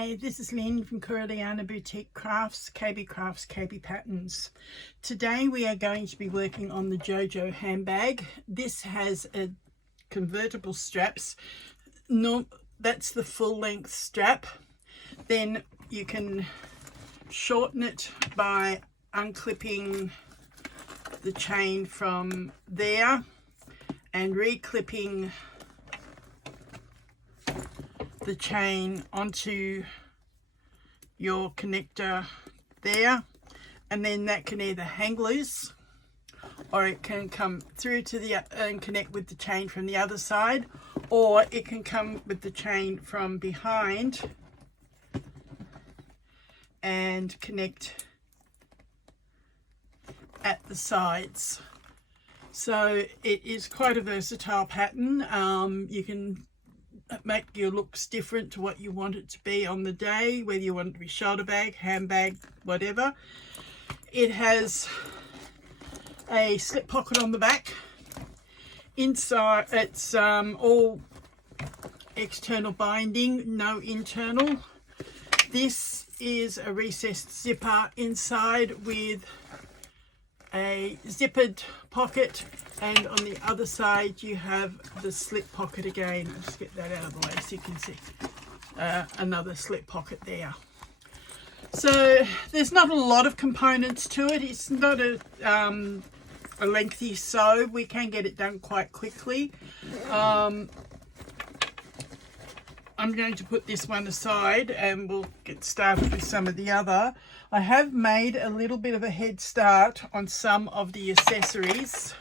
Hi, this is Lynn from Corelliana Boutique Crafts, KB Patterns. Today we are going to be working on the JoJo handbag. This has a convertible straps. No, that's the full length strap. Then you can shorten it by unclipping the chain from there and reclipping the chain onto your connector there, and then that can either hang loose or it can come through to the and connect with the chain from the other side, or it can come with the chain from behind and connect at the sides. So it is quite a versatile pattern. You can make your looks different to what you want it to be on the day, whether you want it to be shoulder bag, handbag, whatever. It has a slip pocket on the back. Inside it's all external binding, no internal. This is a recessed zipper inside with a zippered pocket, and on the other side you have the slip pocket again. I'll just get that out of the way so you can see another slip pocket there. So there's not a lot of components to it. It's not a lengthy sew. We can get it done quite quickly. I'm going to put this one aside and we'll get started with some of the other. I have made a little bit of a head start on some of the accessories.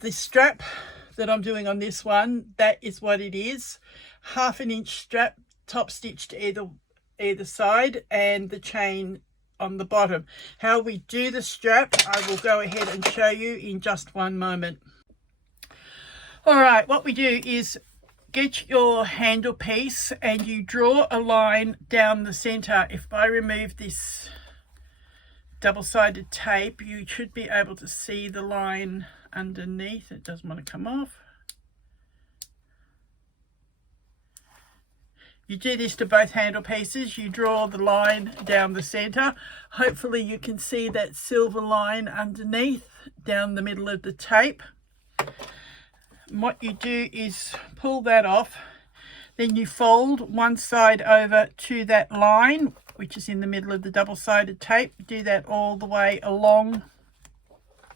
The strap that I'm doing on this one, that is what it is. 1/2 inch strap, top stitched either side, and the chain on the bottom. How we do the strap, I will go ahead and show you in just one moment. All right, what we do is get your handle piece and you draw a line down the center. If I remove this double-sided tape, you should be able to see the line underneath. It doesn't want to come off. You do this to both handle pieces. You draw the line down the center. Hopefully you can see that silver line underneath down the middle of the tape. And what you do is pull that off, then you fold one side over to that line, which is in the middle of the double-sided tape. Do that all the way along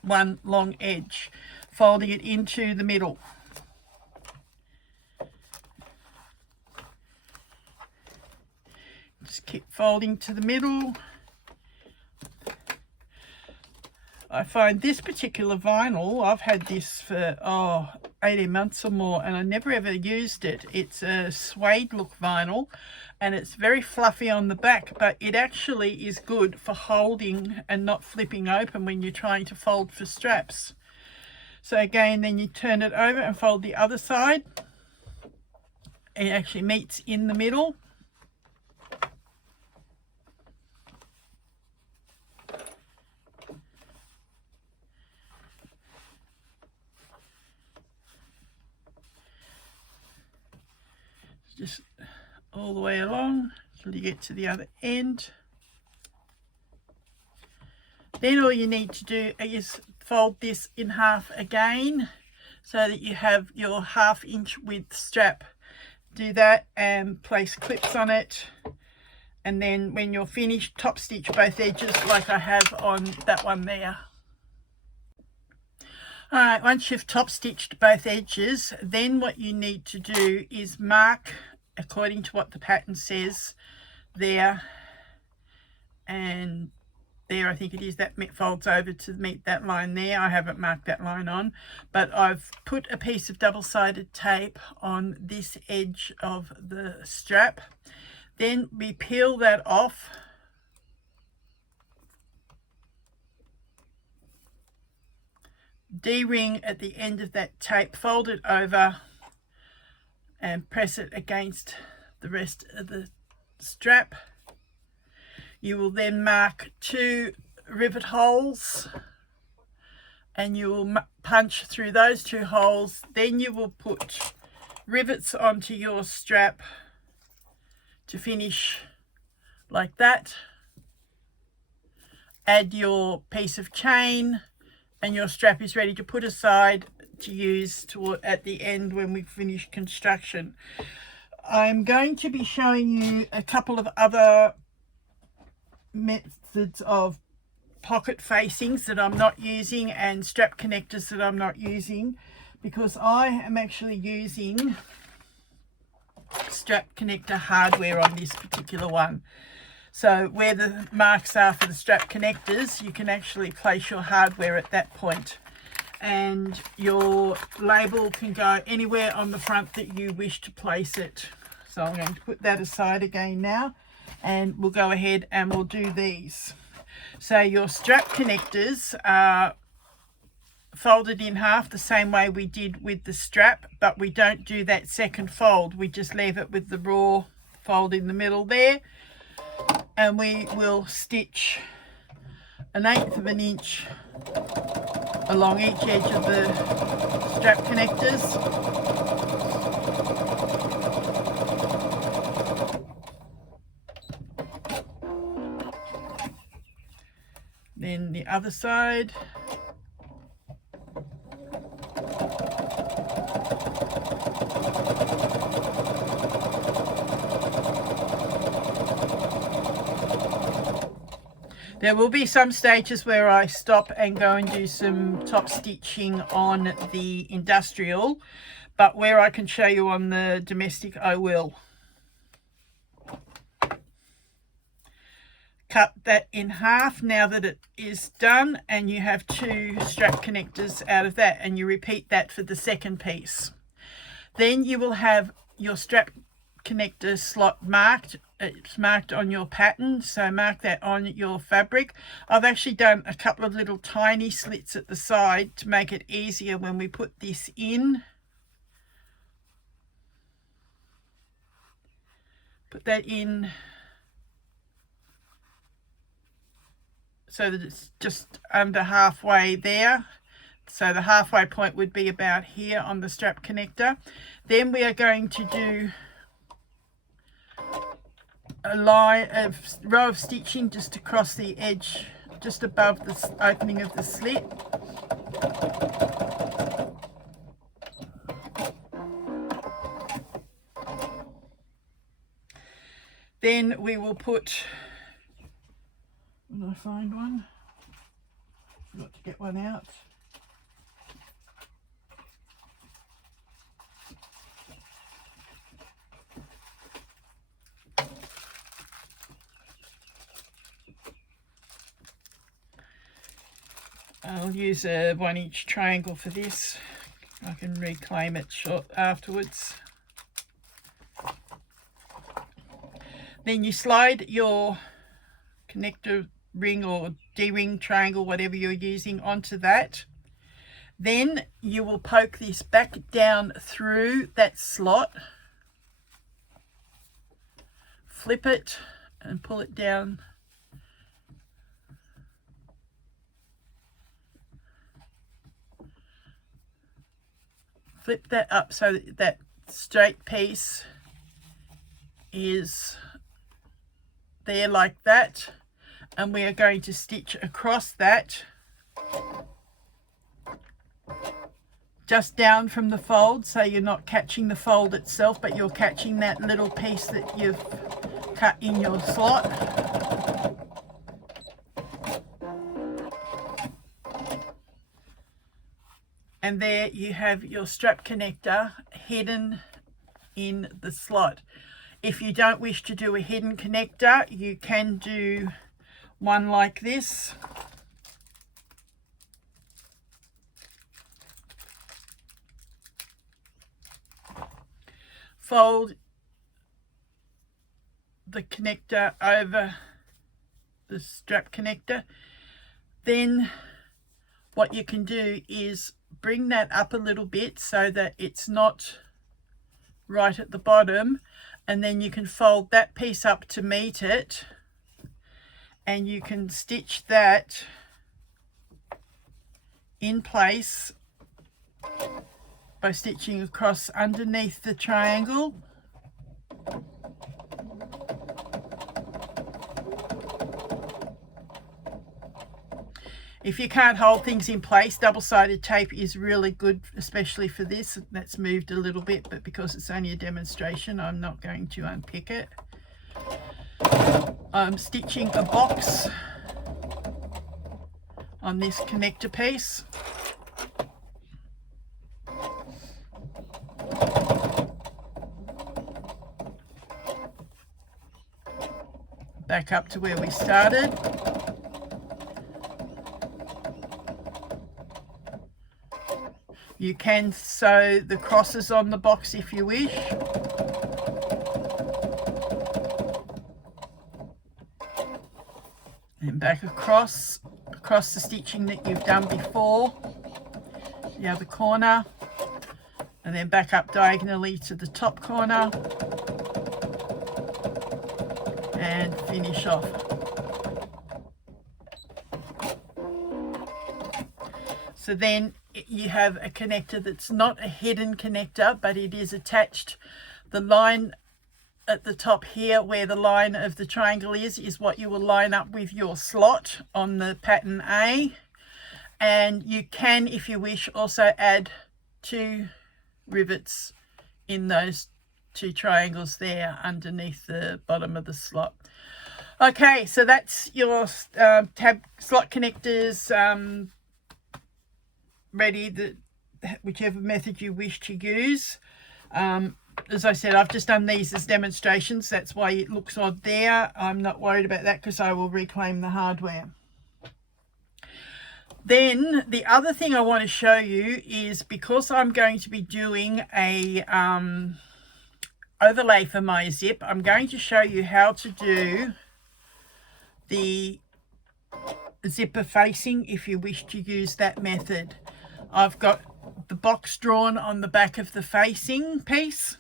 one long edge, folding it into the middle. Just keep folding to the middle. I find this particular vinyl, I've had this for 18 months or more, and I never ever used it. It's a suede look vinyl and it's very fluffy on the back, but it actually is good for holding and not flipping open when you're trying to fold for straps. So again, then you turn it over and fold the other side. It actually meets in the middle. Just all the way along till you get to the other end. Then all you need to do is fold this in half again so that you have your 1/2 inch width strap. Do that and place clips on it, and then when you're finished, top stitch both edges like I have on that one there. All right, once you've top stitched both edges, then what you need to do is mark according to what the pattern says there and there. I think it is that folds over to meet that line there. I haven't marked that line on, but I've put a piece of double-sided tape on this edge of the strap. Then we peel that off. D-ring at the end of that tape, fold it over and press it against the rest of the strap. You will then mark 2 rivet holes and you will punch through those 2 holes. Then you will put rivets onto your strap to finish like that. Add your piece of chain and your strap is ready to put aside to use at the end when we finish construction. I'm going to be showing you a couple of other methods of pocket facings that I'm not using and strap connectors that I'm not using, because I am actually using strap connector hardware on this particular one. So where the marks are for the strap connectors, you can actually place your hardware at that point, and your label can go anywhere on the front that you wish to place it. So I'm going to put that aside again now, and we'll go ahead and we'll do these. So your strap connectors are folded in half the same way we did with the strap, but we don't do that second fold. We just leave it with the raw fold in the middle there, and we will stitch 1/8 of an inch along each edge of the strap connectors. Then the other side. There will be some stages where I stop and go and do some top stitching on the industrial, but where I can show you on the domestic, I will. Cut that in half now that it is done, and you have 2 strap connectors out of that, and you repeat that for the second piece. Then you will have your strap connector slot marked. It's marked on your pattern, so mark that on your fabric. I've actually done a couple of little tiny slits at the side to make it easier when we put this in. Put that in so that it's just under halfway there. So the halfway point would be about here on the strap connector. Then we are going to do a row of stitching just across the edge, just above the opening of the slit. Then we will put, when I find one, forgot to get one out. I'll use a 1-inch triangle for this. I can reclaim it short afterwards. Then you slide your connector ring or D-ring triangle, whatever you're using, onto that. Then you will poke this back down through that slot, flip it and pull it down. Flip that up so that that straight piece is there like that, and we are going to stitch across that just down from the fold, so you're not catching the fold itself, but you're catching that little piece that you've cut in your slot. And there you have your strap connector hidden in the slot. If you don't wish to do a hidden connector, you can do one like this. Fold the connector over the strap connector. Then what you can do is bring that up a little bit so that it's not right at the bottom, and then you can fold that piece up to meet it, and you can stitch that in place by stitching across underneath the triangle. If you can't hold things in place, double-sided tape is really good, especially for this. That's moved a little bit, but because it's only a demonstration, I'm not going to unpick it. I'm stitching a box on this connector piece. Back up to where we started. You can sew the crosses on the box if you wish. And back across the stitching that you've done before, the other corner, and then back up diagonally to the top corner and finish off. So then you have a connector that's not a hidden connector, but it is attached. The line at the top here, where the line of the triangle is what you will line up with your slot on the pattern A. And you can, if you wish, also add 2 rivets in those 2 triangles there underneath the bottom of the slot. Okay, so that's your tab slot connectors ready, whichever method you wish to use. As I said, I've just done these as demonstrations. That's why it looks odd there. I'm not worried about that because I will reclaim the hardware. Then the other thing I want to show you is, because I'm going to be doing a overlay for my zip, I'm going to show you how to do the zipper facing if you wish to use that method. I've got the box drawn on the back of the facing piece.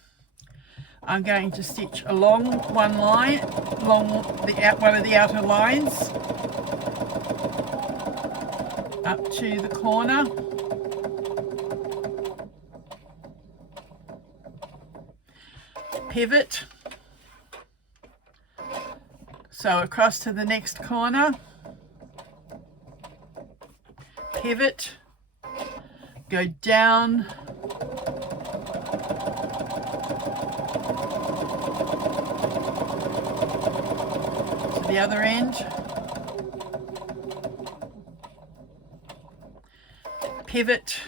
I'm going to stitch along one line, along one of the outer lines, up to the corner. Pivot. So across to the next corner. Pivot. Go down. To the other end. Pivot.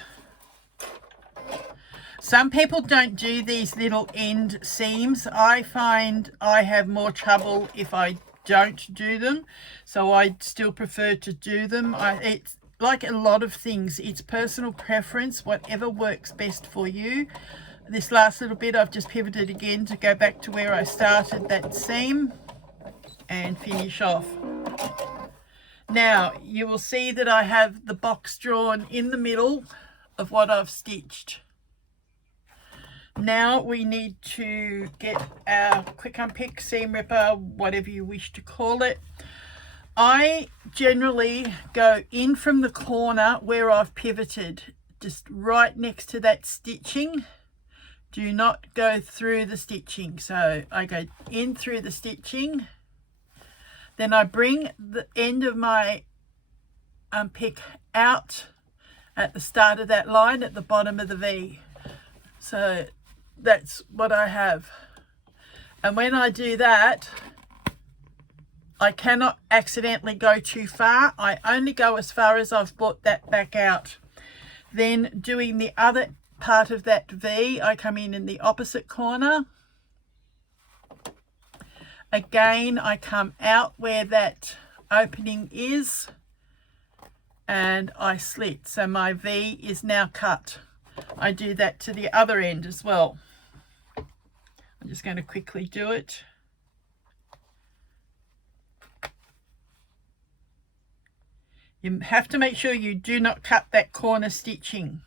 Some people don't do these little end seams. I find I have more trouble if I don't do them, so I still prefer to do them. It's like a lot of things, it's personal preference, whatever works best for you. This last little bit I've just pivoted again to go back to where I started that seam and finish off. Now you will see that I have the box drawn in the middle of what I've stitched. Now we need to get our quick unpick, seam ripper, whatever you wish to call it. I generally go in from the corner where I've pivoted, just right next to that stitching. Do not go through the stitching. So I go in through the stitching, then I bring the end of my unpick out at the start of that line at the bottom of the V. So that's what I have. And when I do that, I cannot accidentally go too far. I only go as far as I've brought that back out. Then doing the other part of that V, I come in the opposite corner. Again, I come out where that opening is and I slit. So my V is now cut. I do that to the other end as well. I'm just going to quickly do it. You have to make sure you do not cut that corner stitching.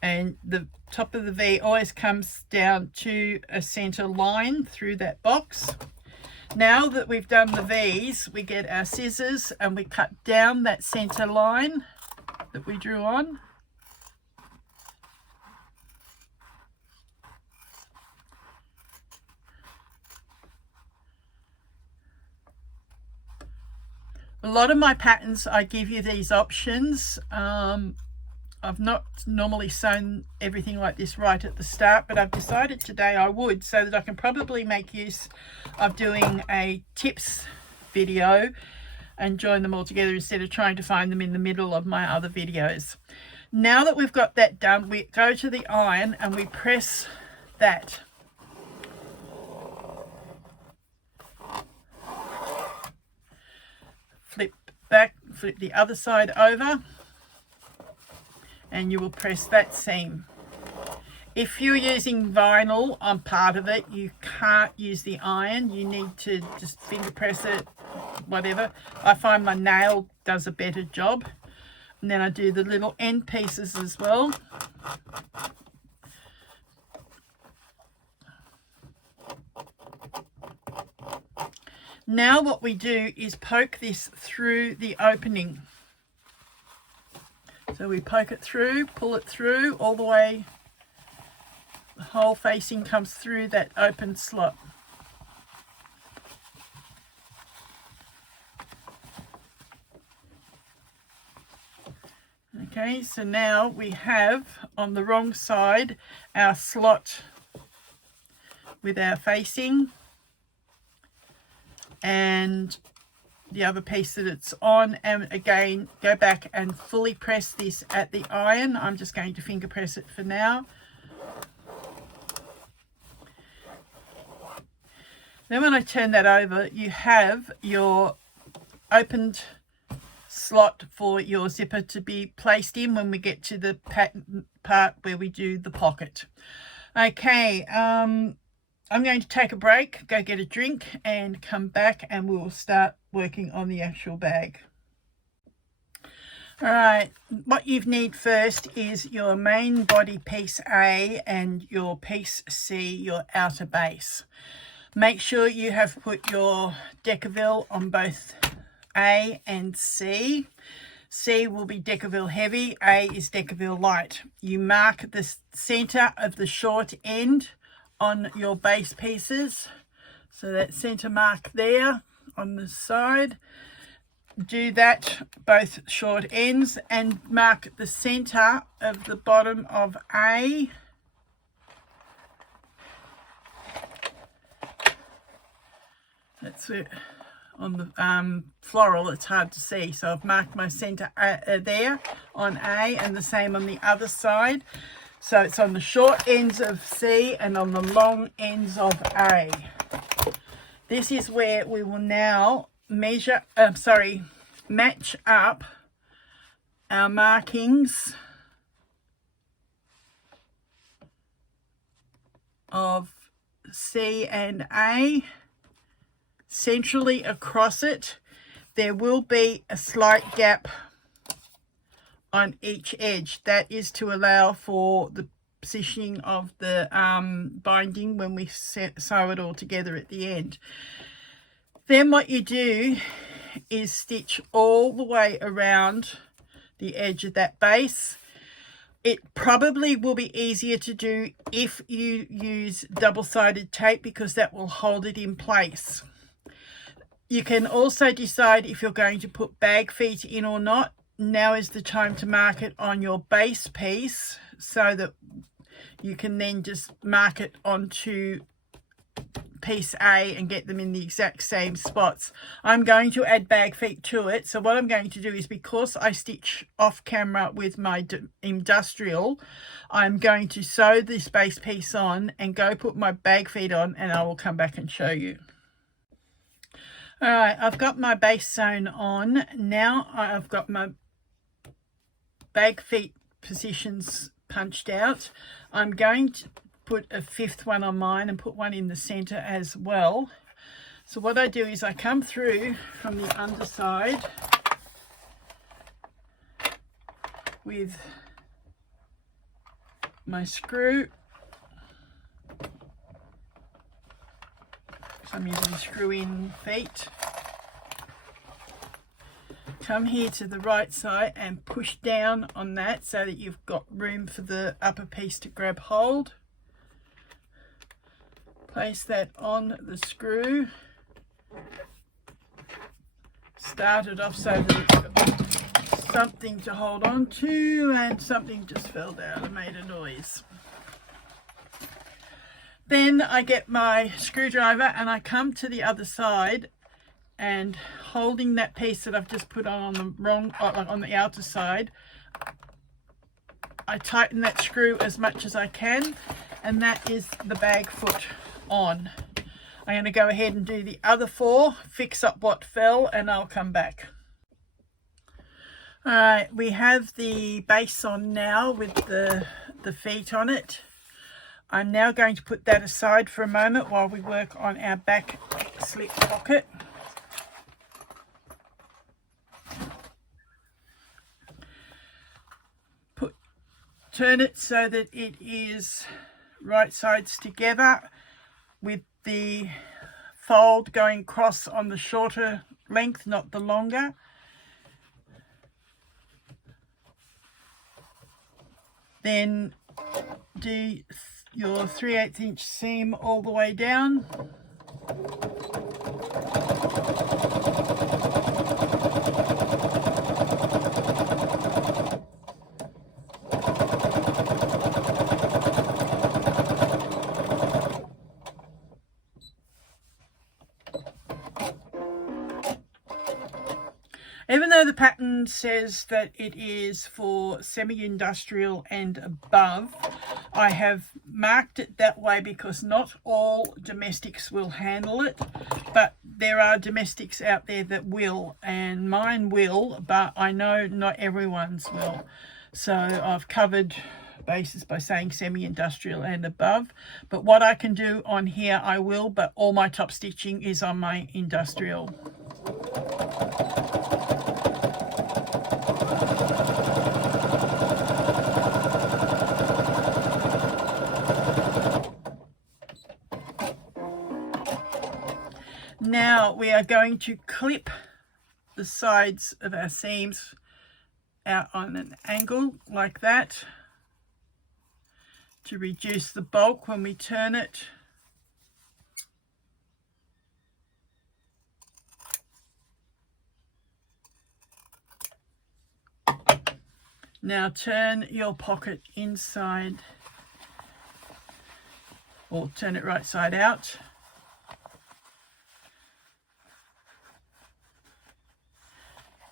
And the top of the V always comes down to a center line through that box. Now that we've done the V's, we get our scissors and we cut down that center line that we drew on. A lot of my patterns, I give you these options. I've not normally sewn everything like this right at the start, but I've decided today I would, so that I can probably make use of doing a tips video and join them all together instead of trying to find them in the middle of my other videos. Now that we've got that done, we go to the iron and we press that. Flip back, flip the other side over, and you will press that seam. If you're using vinyl on part of it, you can't use the iron. You need to just finger press it, whatever. I find my nail does a better job. And then I do the little end pieces as well. Now what we do is poke this through the opening. So we poke it through, pull it through all the way. The whole facing comes through that open slot. Okay, so now we have on the wrong side our slot with our facing, and the other piece that it's on, and again go back and fully press this at the iron. I'm just going to finger press it for now. Then when I turn that over, you have your opened slot for your zipper to be placed in when we get to the pattern part where we do the pocket. Okay, I'm going to take a break, go get a drink, and come back and we'll start working on the actual bag. All right, what you need first is your main body piece A and your piece C, your outer base. Make sure you have put your Decaville on both A and C. C will be Decaville heavy, A is Decaville light. You mark the center of the short end on your base pieces. So that center mark there on the side. Do that both short ends, and mark the center of the bottom of A. That's it. On the floral, it's hard to see, so I've marked my center there on A, and the same on the other side. So it's on the short ends of C and on the long ends of A. This is where we will now match up our markings of C and A. Centrally across it, there will be a slight gap on each edge. That is to allow for the positioning of the binding when we sew it all together at the end. Then what you do is stitch all the way around the edge of that base. It probably will be easier to do if you use double-sided tape, because that will hold it in place. You can also decide if you're going to put bag feet in or not. Now is the time to mark it on your base piece, so that you can then just mark it onto piece A and get them in the exact same spots. I'm going to add bag feet to it, so what I'm going to do is, because I stitch off camera with my industrial, I'm going to sew this base piece on and go put my bag feet on, and I will come back and show you. All right, I've got my base sewn on. Now I've got my bag feet positions punched out. I'm going to put a fifth one on mine and put one in the center as well. So what I do is I come through from the underside with my screw. I'm using screw-in feet. Come here to the right side and push down on that so that you've got room for the upper piece to grab hold. Place that on the screw. start it off so that it's got something to hold on to, and something just fell down and made a noise. Then I get my screwdriver and I come to the other side, and holding that piece that I've just put on the outer side, I tighten that screw as much as I can, and that is the bag foot on. I'm going to go ahead and do the other 4, fix up what fell, and I'll come back. Alright, we have the base on now with the feet on it. I'm now going to put that aside for a moment while we work on our back slip pocket. Turn it so that it is right sides together, with the fold going across on the shorter length, not the longer. Then do your 3/8 inch seam all the way down. Even though the pattern says that it is for semi-industrial and above, I have marked it that way because not all domestics will handle it, but there are domestics out there that will, and mine will, but I know not everyone's will. So I've covered bases by saying semi-industrial and above, but what I can do on here I will, but all my top stitching is on my industrial. Now we are going to clip the sides of our seams out on an angle like that to reduce the bulk when we turn it. Now turn your pocket inside, or turn it right side out.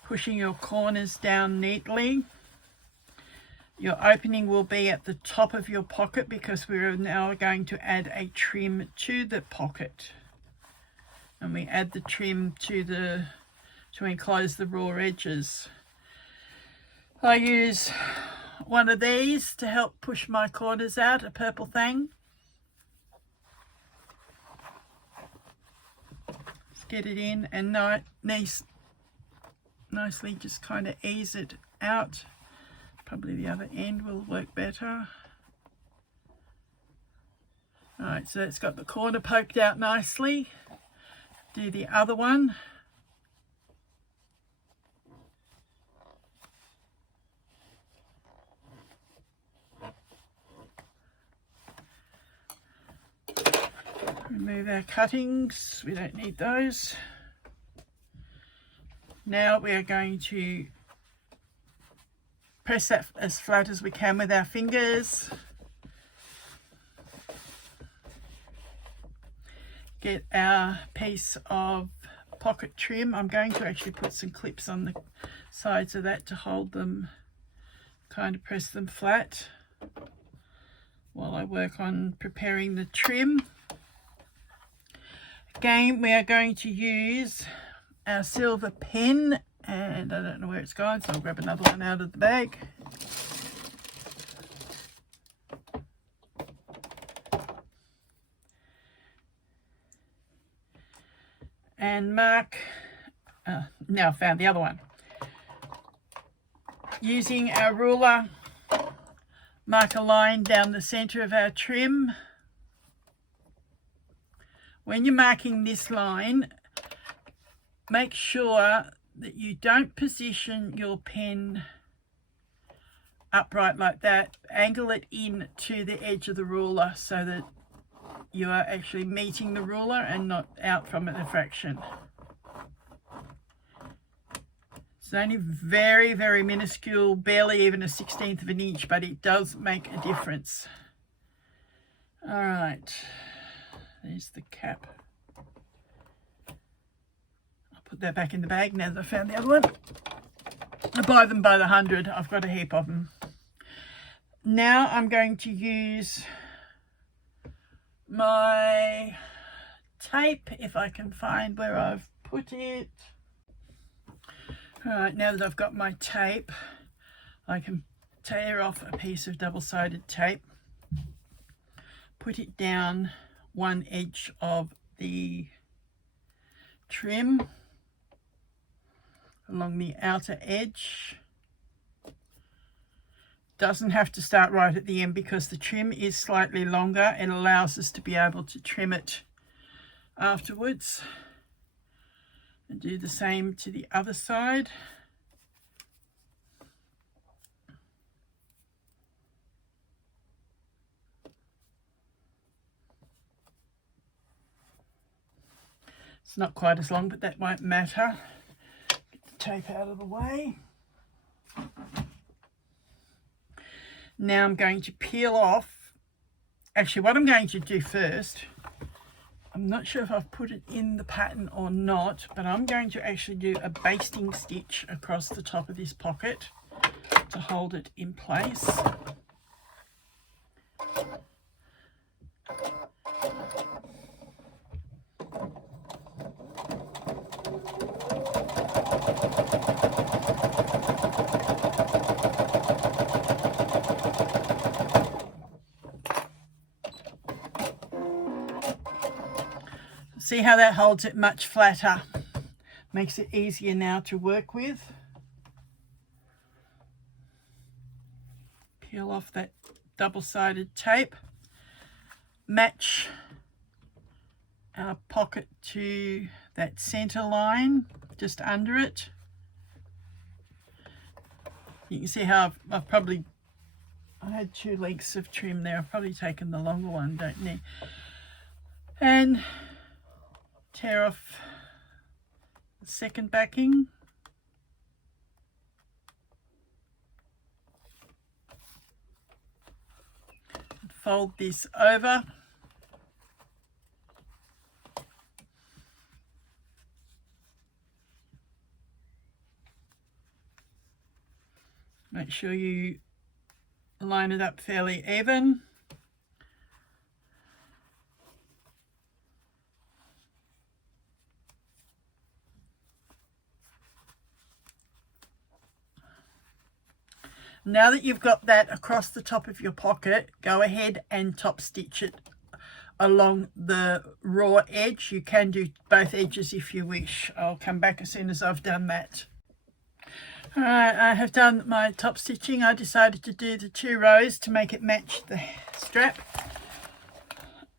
Pushing your corners down neatly. Your opening will be at the top of your pocket because we're now going to add a trim to the pocket. And we add the trim to enclose the raw edges. I use one of these to help push my corners out, a purple thing. Let's get it in and nicely just kind of ease it out. Probably the other end will work better. Alright, so it's got the corner poked out nicely. Do the other one. Remove our cuttings, we don't need those. Now we are going to press that as flat as we can with our fingers. Get our piece of pocket trim. I'm going to actually put some clips on the sides of that to hold them, kind of press them flat while I work on preparing the trim. Again, we are going to use our silver pen, and I don't know where it's gone, so I'll grab another one out of the bag. And mark, now I found the other one. Using our ruler, mark a line down the center of our trim. When you're marking this line, make sure that you don't position your pen upright like that. Angle it in to the edge of the ruler so that you are actually meeting the ruler and not out from it a fraction. It's only very, very minuscule, barely even a 1/16 of an inch, but it does make a difference. All right, there's the cap. I'll put that back in the bag now that I found the other one. I buy them by the 100. I've got a heap of them. Now I'm going to use my tape, if I can find where I've put it. All right, now that I've got my tape, I can tear off a piece of double-sided tape, put it down one edge of the trim along the outer edge. Doesn't have to start right at the end because the trim is slightly longer. It allows us to be able to trim it afterwards. And do the same to the other side. It's not quite as long, but that won't matter. Get the tape out of the way. Now I'm going to peel off. Actually, what I'm going to do first, I'm not sure if I've put it in the pattern or not, but I'm going to actually do a basting stitch across the top of this pocket to hold it in place. See how that holds it much flatter? Makes it easier now to work with. Peel off that double-sided tape. Match our pocket to that center line, just under it. You can see how I had 2 lengths of trim there. I've probably taken the longer one, don't need. And tear off the second backing. Fold this over. Make sure you line it up fairly even. Now that you've got that across the top of your pocket, go ahead and top stitch it along the raw edge. You can do both edges if you wish. I'll come back as soon as I've done that. All right, I have done my top stitching. I decided to do the 2 rows to make it match the strap.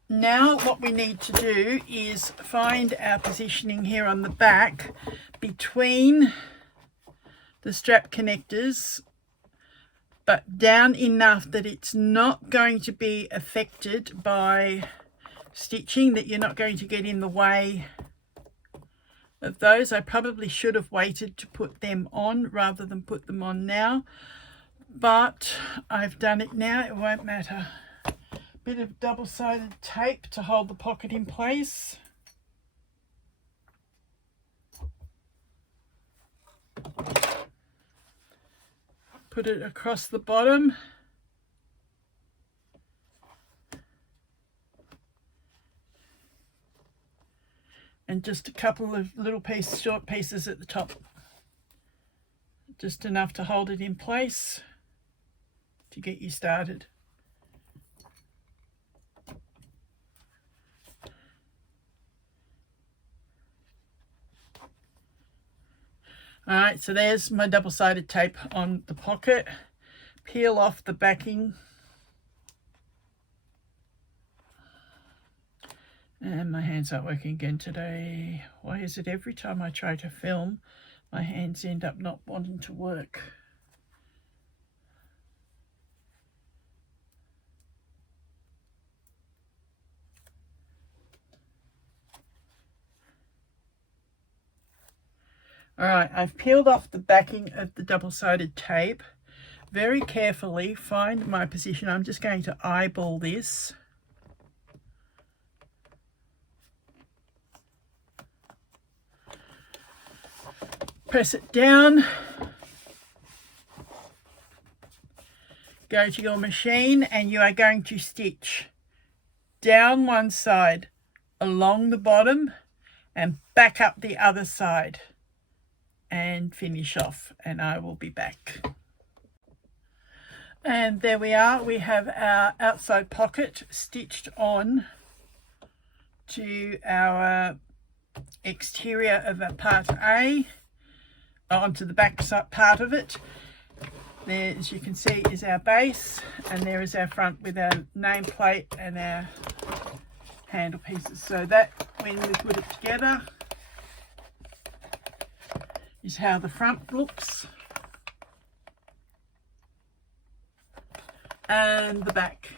Now what we need to do is find our positioning here on the back between the strap connectors, but down enough that it's not going to be affected by stitching, that you're not going to get in the way of those. I probably should have waited to put them on rather than put them on now, but I've done it now, it won't matter. Bit of double-sided tape to hold the pocket in place. Put it across the bottom. And just a couple of little short pieces at the top. Just enough to hold it in place to get you started. All right, so there's my double-sided tape on the pocket. Peel off the backing. And my hands aren't working again today. Why is it every time I try to film, my hands end up not wanting to work? All right, I've peeled off the backing of the double-sided tape. Very carefully find my position. I'm just going to eyeball this. Press it down. Go to your machine and you are going to stitch down one side, along the bottom, and back up the other side and finish off, and I will be back. And there we are, we have our outside pocket stitched on to our exterior of our part A, onto the back part of it. There, as you can see, is our base, and there is our front with our nameplate and our handle pieces. So that, when we put it together, is how the front looks, and the back,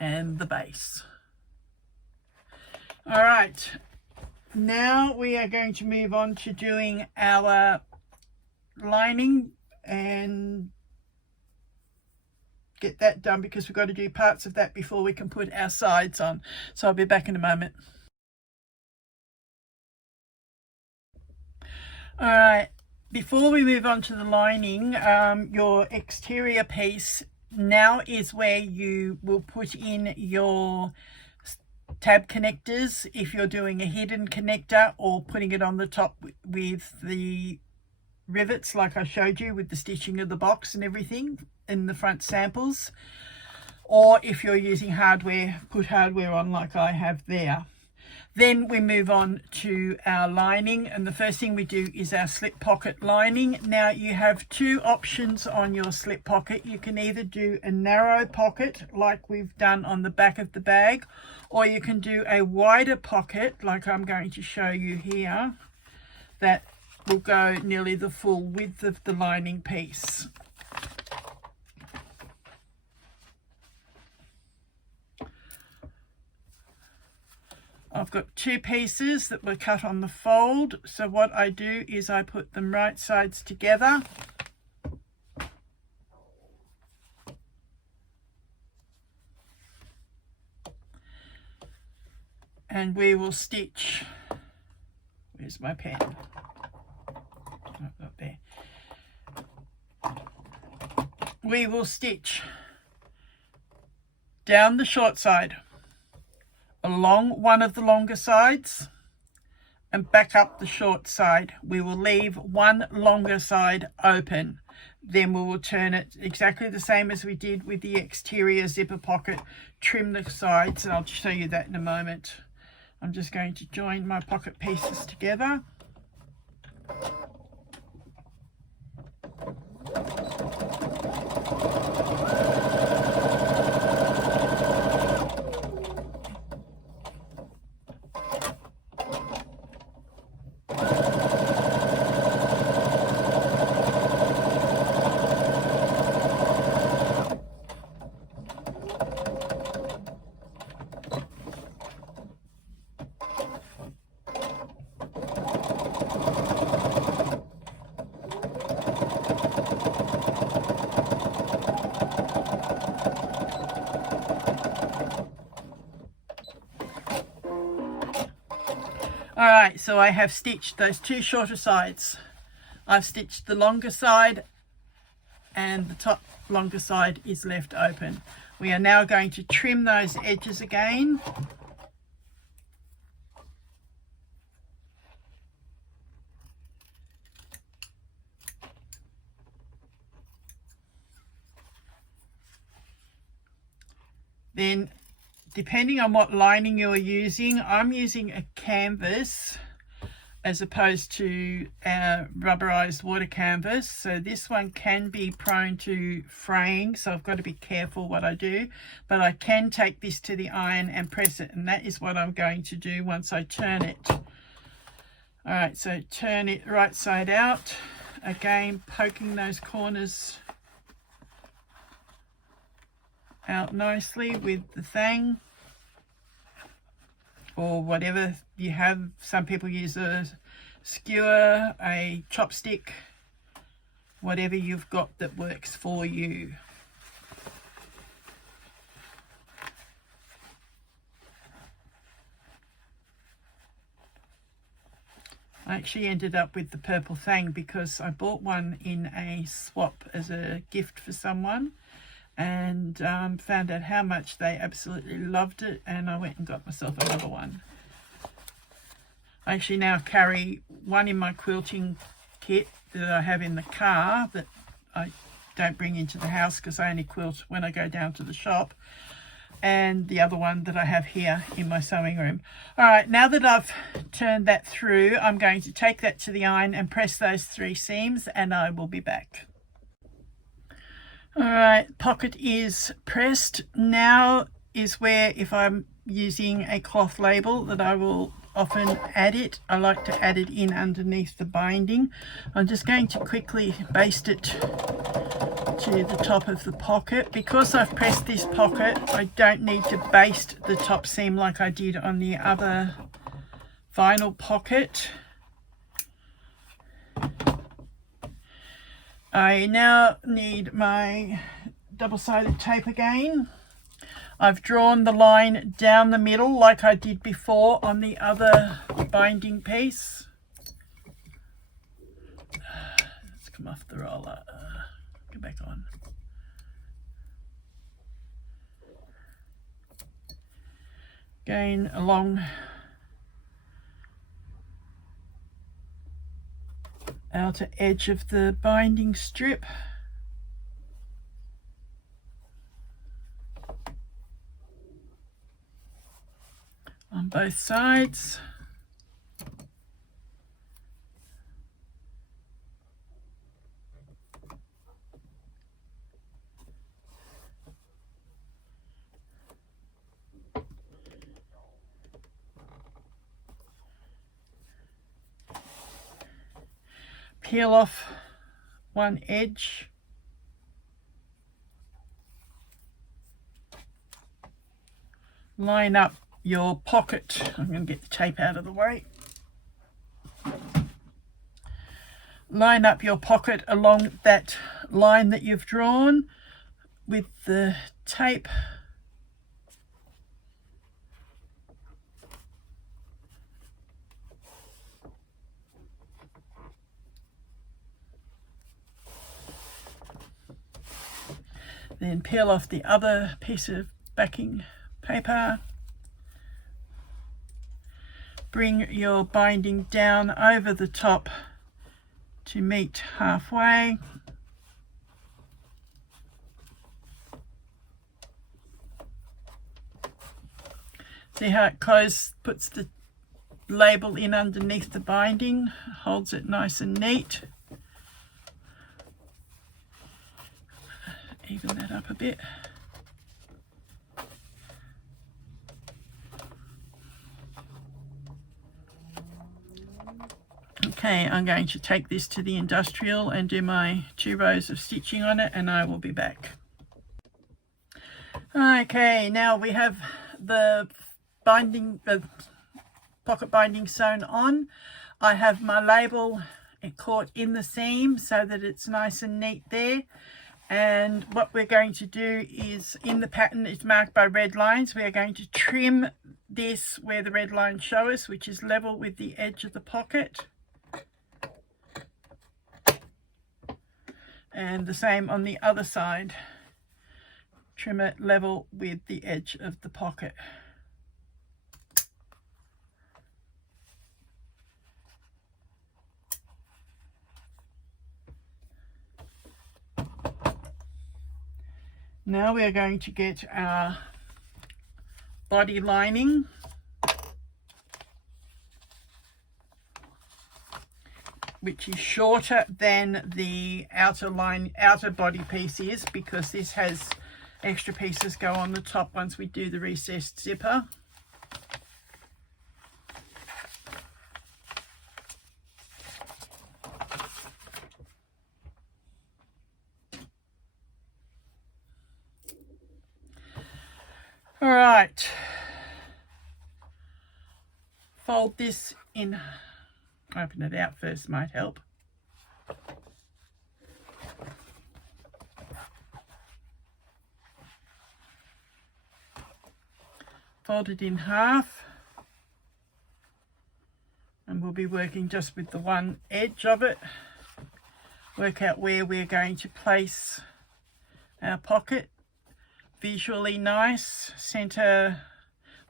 and the base. All right, now we are going to move on to doing our lining and get that done, because we've got to do parts of that before we can put our sides on. So I'll be back in a moment. All right, before we move on to the lining, your exterior piece now is where you will put in your tab connectors if you're doing a hidden connector, or putting it on the top with the rivets like I showed you with the stitching of the box and everything in the front samples, or if you're using hardware, put hardware on like I have there. Then we move on to our lining, and the first thing we do is our slip pocket lining. Now you have two options on your slip pocket. You can either do a narrow pocket like we've done on the back of the bag, or you can do a wider pocket like I'm going to show you here, that will go nearly the full width of the lining piece. I've got two pieces that were cut on the fold, so what I do is I put them right sides together, and we will stitch. Where's my pen? Up there. We will stitch down the short side, along one of the longer sides, and back up the short side. We will leave one longer side open. Then we will turn it exactly the same as we did with the exterior zipper pocket. Trim the sides, and I'll show you that in a moment. I'm just going to join my pocket pieces together. All right, so I have stitched those two shorter sides. I've stitched the longer side, and the top longer side is left open. We are now going to trim those edges again. Then, depending on what lining you're using, I'm using a canvas as opposed to rubberized water canvas. So this one can be prone to fraying, so I've got to be careful what I do. But I can take this to the iron and press it, and that is what I'm going to do once I turn it. All right, so turn it right side out. Again, poking those corners out nicely with the thing. or whatever you have. Some people use a skewer, a chopstick, whatever you've got that works for you. I actually ended up with the purple thing because I bought one in a swap as a gift for someone, and found out how much they absolutely loved it, and I went and got myself another one. I actually now carry one in my quilting kit that I have in the car that I don't bring into the house because I only quilt when I go down to the shop, and the other one that I have here in my sewing room. All right, now that I've turned that through, I'm going to take that to the iron and press those 3 seams, and I will be back. All right, pocket is pressed. Now is where, if I'm using a cloth label, that I will often add it. I like to add it in underneath the binding. I'm just going to quickly baste it to the top of the pocket. Because I've pressed this pocket, I don't need to baste the top seam like I did on the other vinyl pocket. I now need my double-sided tape again. I've drawn the line down the middle like I did before on the other binding piece. Let's come off the roller. Get back on. Again, along outer edge of the binding strip. On both sides. Peel off one edge. Line up your pocket. I'm going to get the tape out of the way. Line up your pocket along that line that you've drawn with the tape. Then peel off the other piece of backing paper. Bring your binding down over the top to meet halfway. See how it puts the label in underneath the binding, holds it nice and neat. Even that up a bit. Okay, I'm going to take this to the industrial and do my 2 rows of stitching on it, and I will be back. Okay, now we have the pocket binding sewn on. I have my label caught in the seam so that it's nice and neat there. And what we're going to do is, in the pattern it's marked by red lines, we are going to trim this where the red lines show us, which is level with the edge of the pocket. And the same on the other side. Trim it level with the edge of the pocket. Now we are going to get our body lining. Which is shorter than the outer body piece is, because this has extra pieces go on the top once we do the recessed zipper. All right. fold this in, open it out first might help. Fold it in half, and we'll be working just with the one edge of it. Work out where we're going to place our pocket. Visually nice, center.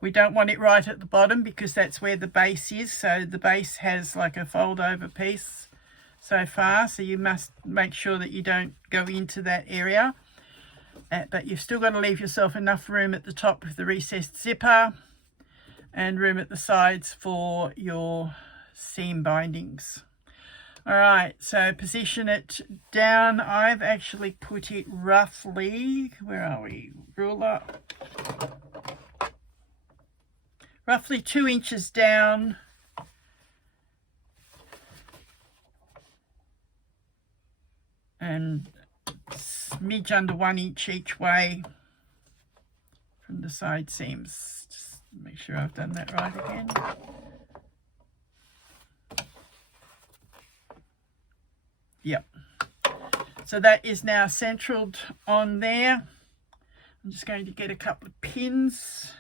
We don't want it right at the bottom because that's where the base is, so the base has like a fold over piece so far, so you must make sure that you don't go into that area. But you've still got to leave yourself enough room at the top with the recessed zipper and room at the sides for your seam bindings. All right, so position it down. I've actually put it roughly, where are we, ruler? Roughly 2 inches down. And smidge under 1 inch each way from the side seams. Just make sure I've done that right again. Yep. So that is now centraled on there. I'm just going to get a couple of pins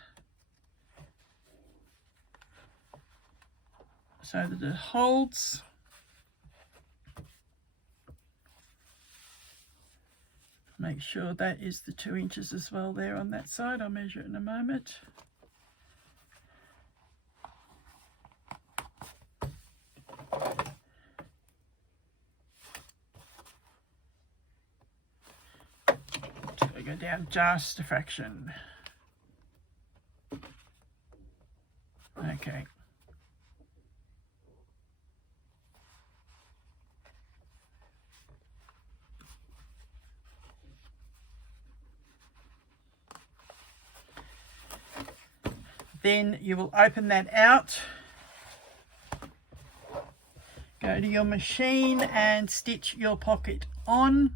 so that it holds. Make sure that is the 2 inches as well there on that side. I'll measure it in a moment. So we go down just a fraction. Okay. Then you will open that out, go to your machine and stitch your pocket on.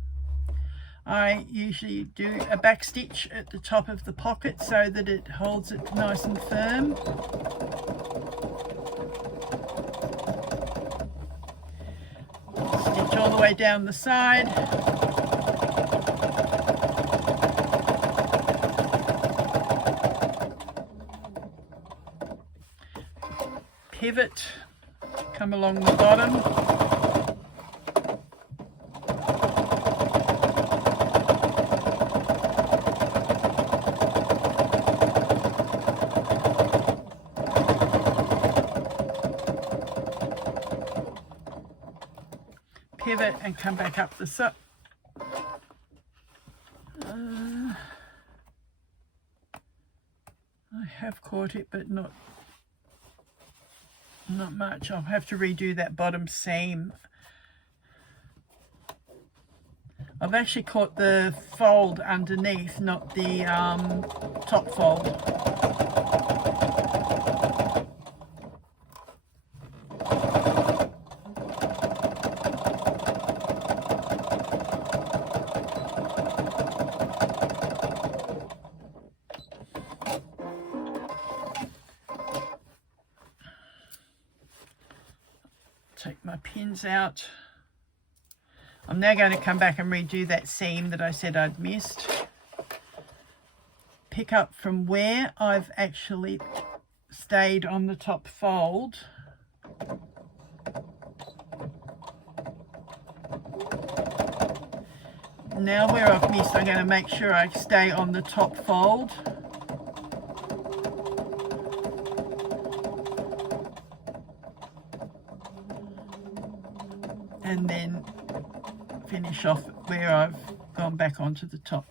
I usually do a back stitch at the top of the pocket so that it holds it nice and firm. Stitch all the way down the side. Pivot, come along the bottom. Pivot and come back up the side. I have caught it, but not much. I'll have to redo that bottom seam. I've actually caught the fold underneath, not the top fold. Take my pins out. I'm now going to come back and redo that seam that I said I'd missed. Pick up from where I've actually stayed on the top fold. Now where I've missed, I'm going to make sure I stay on the top fold. And then finish off where I've gone back onto the top.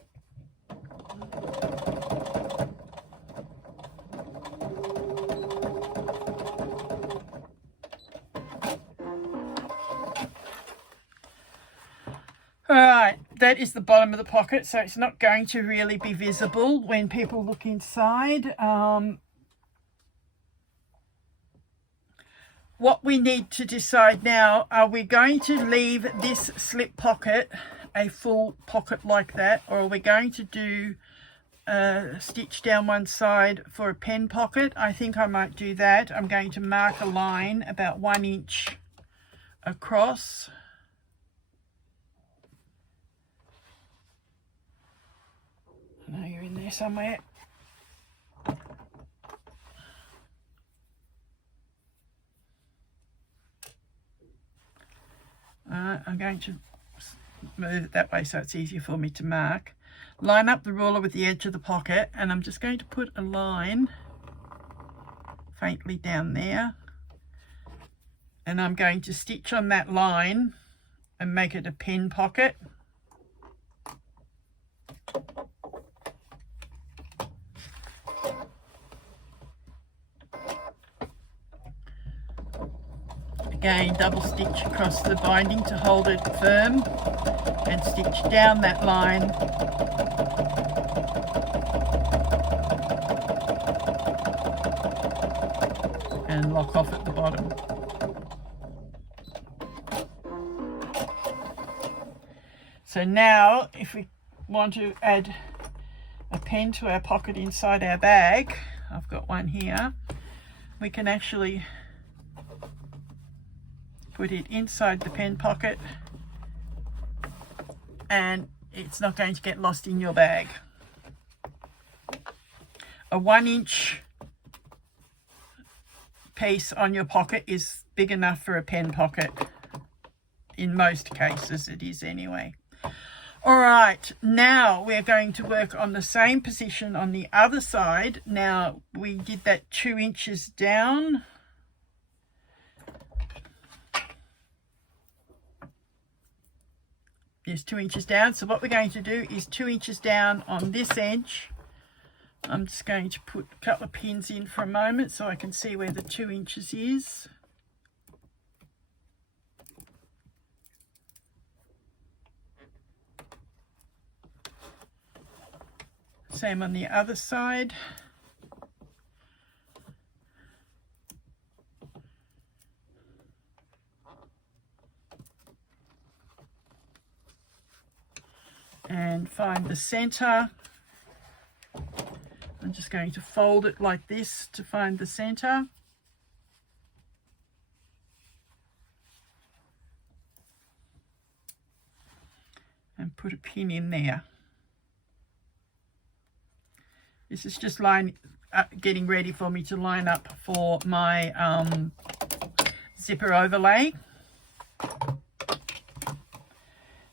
Alright, that is the bottom of the pocket, so it's not going to really be visible when people look inside. What we need to decide now, are we going to leave this slip pocket a full pocket like that, or are we going to do stitch down one side for a pen pocket. I think I might do that. I'm going to mark a line about 1 inch across. I know you're in there somewhere. I'm going to move it that way so it's easier for me to mark. Line up the ruler with the edge of the pocket, and I'm just going to put a line faintly down there, and I'm going to stitch on that line and make it a pen pocket. Again, double stitch across the binding to hold it firm and stitch down that line and lock off at the bottom. So now if we want to add a pen to our pocket inside our bag, I've got one here, we can actually put it inside the pen pocket and it's not going to get lost in your bag. A 1 inch piece on your pocket is big enough for a pen pocket. In most cases it is anyway. All right, now we're going to work on the same position on the other side. Now we did that 2 inches down. Is 2 inches down. So what we're going to do is 2 inches down on this edge. I'm just going to put a couple of pins in for a moment so I can see where the 2 inches is. Same on the other side. And find the center. I'm just going to fold it like this to find the center. And put a pin in there. This is just getting ready for me to line up for my zipper overlay.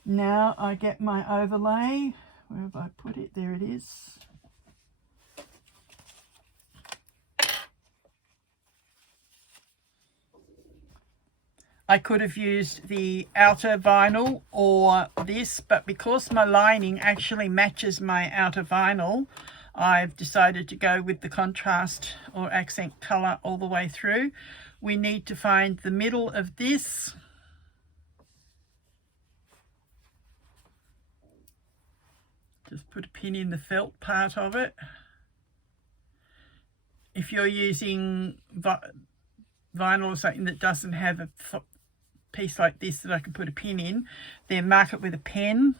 Now I get my overlay. Where have I put it? There it is. I could have used the outer vinyl or this, but because my lining actually matches my outer vinyl, I've decided to go with the contrast or accent color all the way through. We need to find the middle of this. Just put a pin in the felt part of it. If you're using vinyl or something that doesn't have a piece like this that I can put a pin in, then mark it with a pen.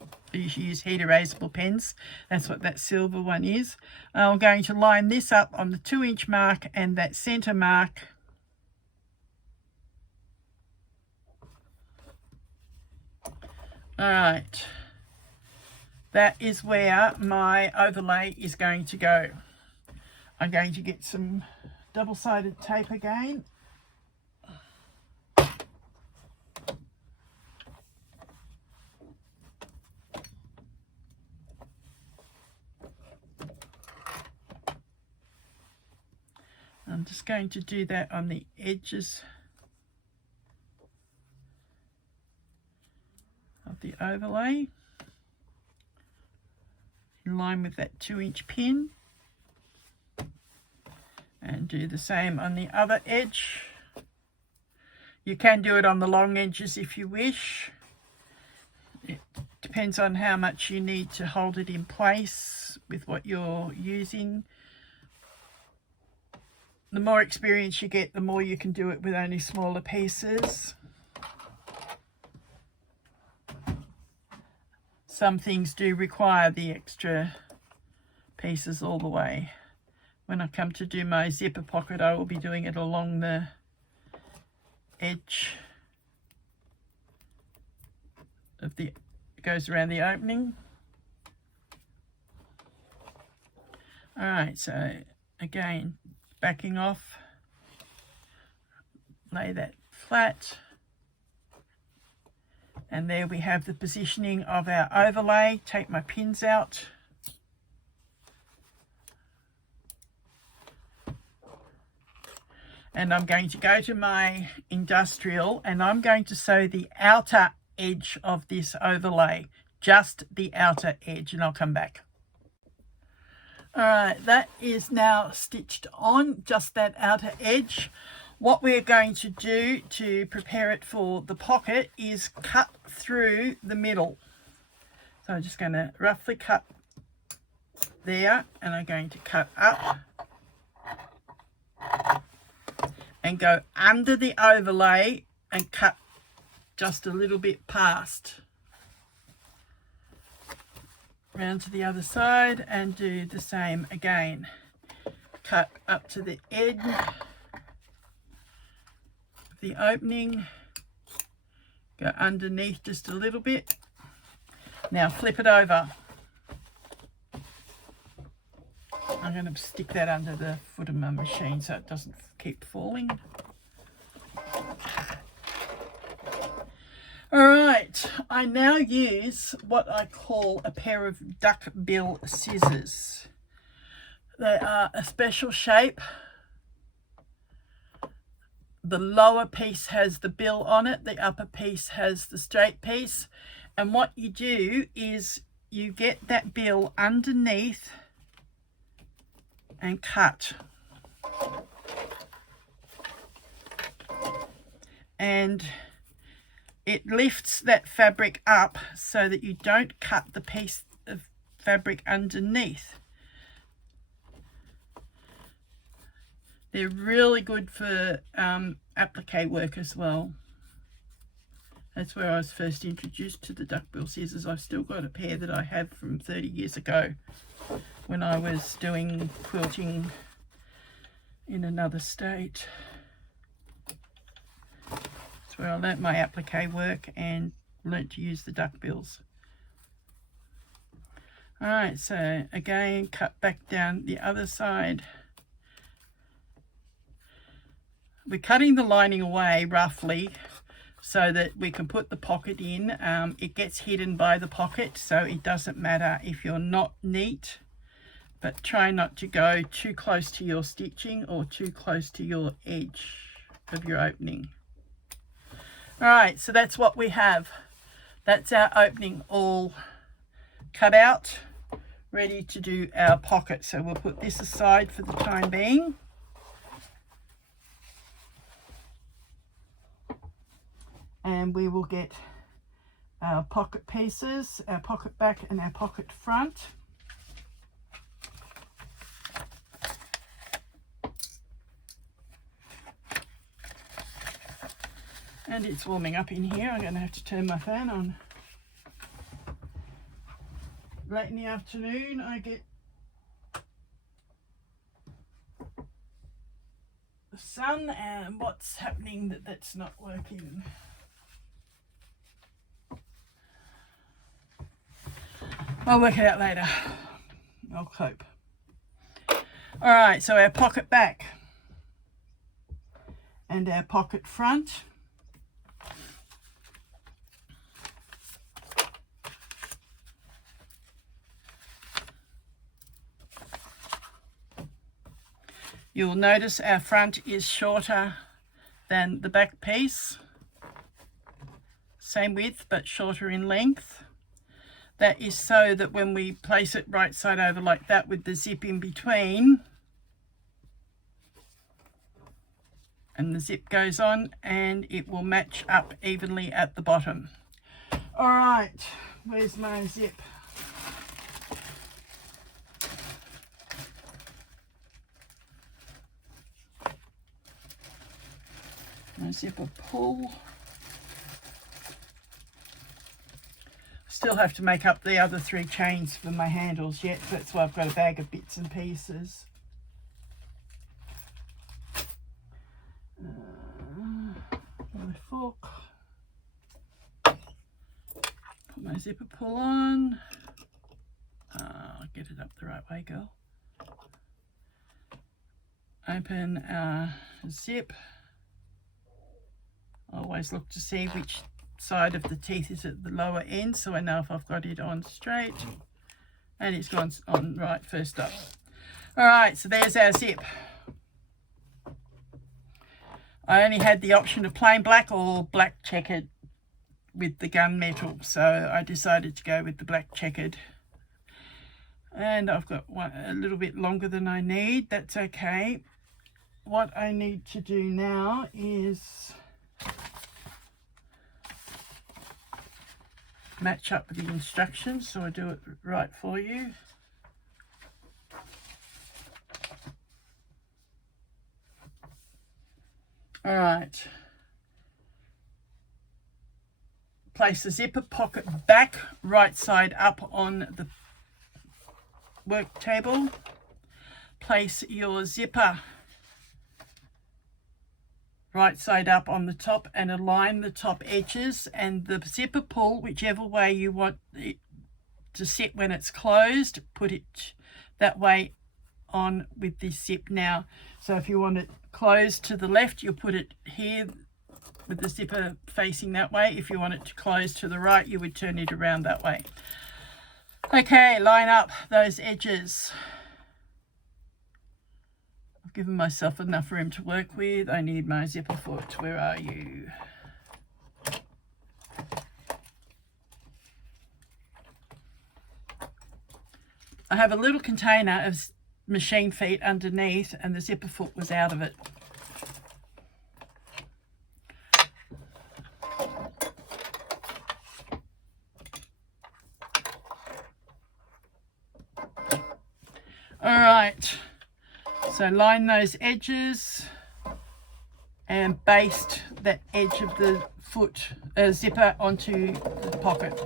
I usually use heat erasable pens. That's what that silver one is. I'm going to line this up on the 2 inch mark and that center mark. All right. That is where my overlay is going to go. I'm going to get some double-sided tape again. I'm just going to do that on the edges of the overlay, in line with that 2 inch pin, and do the same on the other edge. You can do it on the long edges if you wish. It depends on how much you need to hold it in place with what you're using. The more experience you get, the more you can do it with only smaller pieces. Some things do require the extra pieces all the way. When I come to do my zipper pocket, I will be doing it along the edge of the, it goes around the opening. All right, so again, backing off, lay that flat, and there we have the positioning of our overlay. Take my pins out. And I'm going to go to my industrial and I'm going to sew the outer edge of this overlay, just the outer edge, and I'll come back. All right, that is now stitched on, just that outer edge. What we're going to do to prepare it for the pocket is cut through the middle. So I'm just going to roughly cut there, and I'm going to cut up and go under the overlay and cut just a little bit past. Round to the other side and do the same again. Cut up to the edge of the opening, go underneath just a little bit. Now flip it over. I'm going to stick that under the foot of my machine so it doesn't keep falling. Alright, I now use what I call a pair of duck bill scissors. They are a special shape. The lower piece has the bill on it, the upper piece has the straight piece. And what you do is you get that bill underneath and cut. And it lifts that fabric up so that you don't cut the piece of fabric underneath. They're really good for applique work as well. That's where I was first introduced to the duckbill scissors. I've still got a pair that I have from 30 years ago when I was doing quilting in another state. That's where I learnt my applique work and learnt to use the duckbills. Alright, so again, cut back down the other side. We're cutting the lining away roughly so that we can put the pocket in. It gets hidden by the pocket, so it doesn't matter if you're not neat, but try not to go too close to your stitching or too close to your edge of your opening. All right, so that's what we have. That's our opening all cut out, ready to do our pocket. So we'll put this aside for the time being. And we will get our pocket pieces, our pocket back and our pocket front. And it's warming up in here. I'm going to have to turn my fan on. Late in the afternoon I get the sun, and what's happening that's not working. I'll work it out later. I'll cope. All right, so our pocket back and our pocket front. You'll notice our front is shorter than the back piece. Same width, but shorter in length. That is so that when we place it right side over like that with the zip in between, and the zip goes on, and it will match up evenly at the bottom. All right, where's my zip? My zipper pull. still have to make up the other 3 chains for my handles yet. That's why I've got a bag of bits and pieces. My fork. Put my zipper pull on. I'll get it up the right way, girl. Open our zip. I always look to see which side of the teeth is at the lower end, so I know if I've got it on straight. And it's gone on right first up. Alright, so there's our zip. I only had the option of plain black or black checkered with the gunmetal, so I decided to go with the black checkered. And I've got one a little bit longer than I need. That's okay. What I need to do now is match up with the instructions, so I do it right for you. All right. Place the zipper pocket back, right side up on the work table. Place your zipper right side up on the top and align the top edges, and the zipper pull, whichever way you want it to sit when it's closed, put it that way on with this zip now. So if you want it closed to the left, you'll put it here with the zipper facing that way. If you want it to close to the right, you would turn it around that way. Okay, line up those edges. I've given myself enough room to work with. I need my zipper foot. Where are you? I have a little container of machine feet underneath, and the zipper foot was out of it. All right, so line those edges and baste that edge of the foot zipper onto the pocket.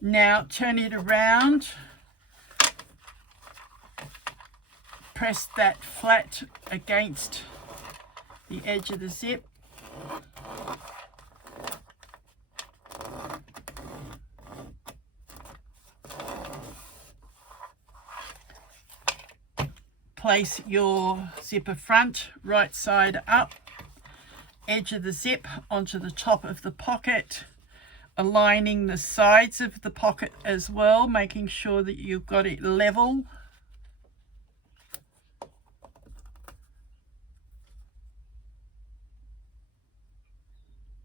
Now turn it around, press that flat against the edge of the zip. Place your zipper front, right side up, edge of the zip onto the top of the pocket, aligning the sides of the pocket as well, making sure that you've got it level.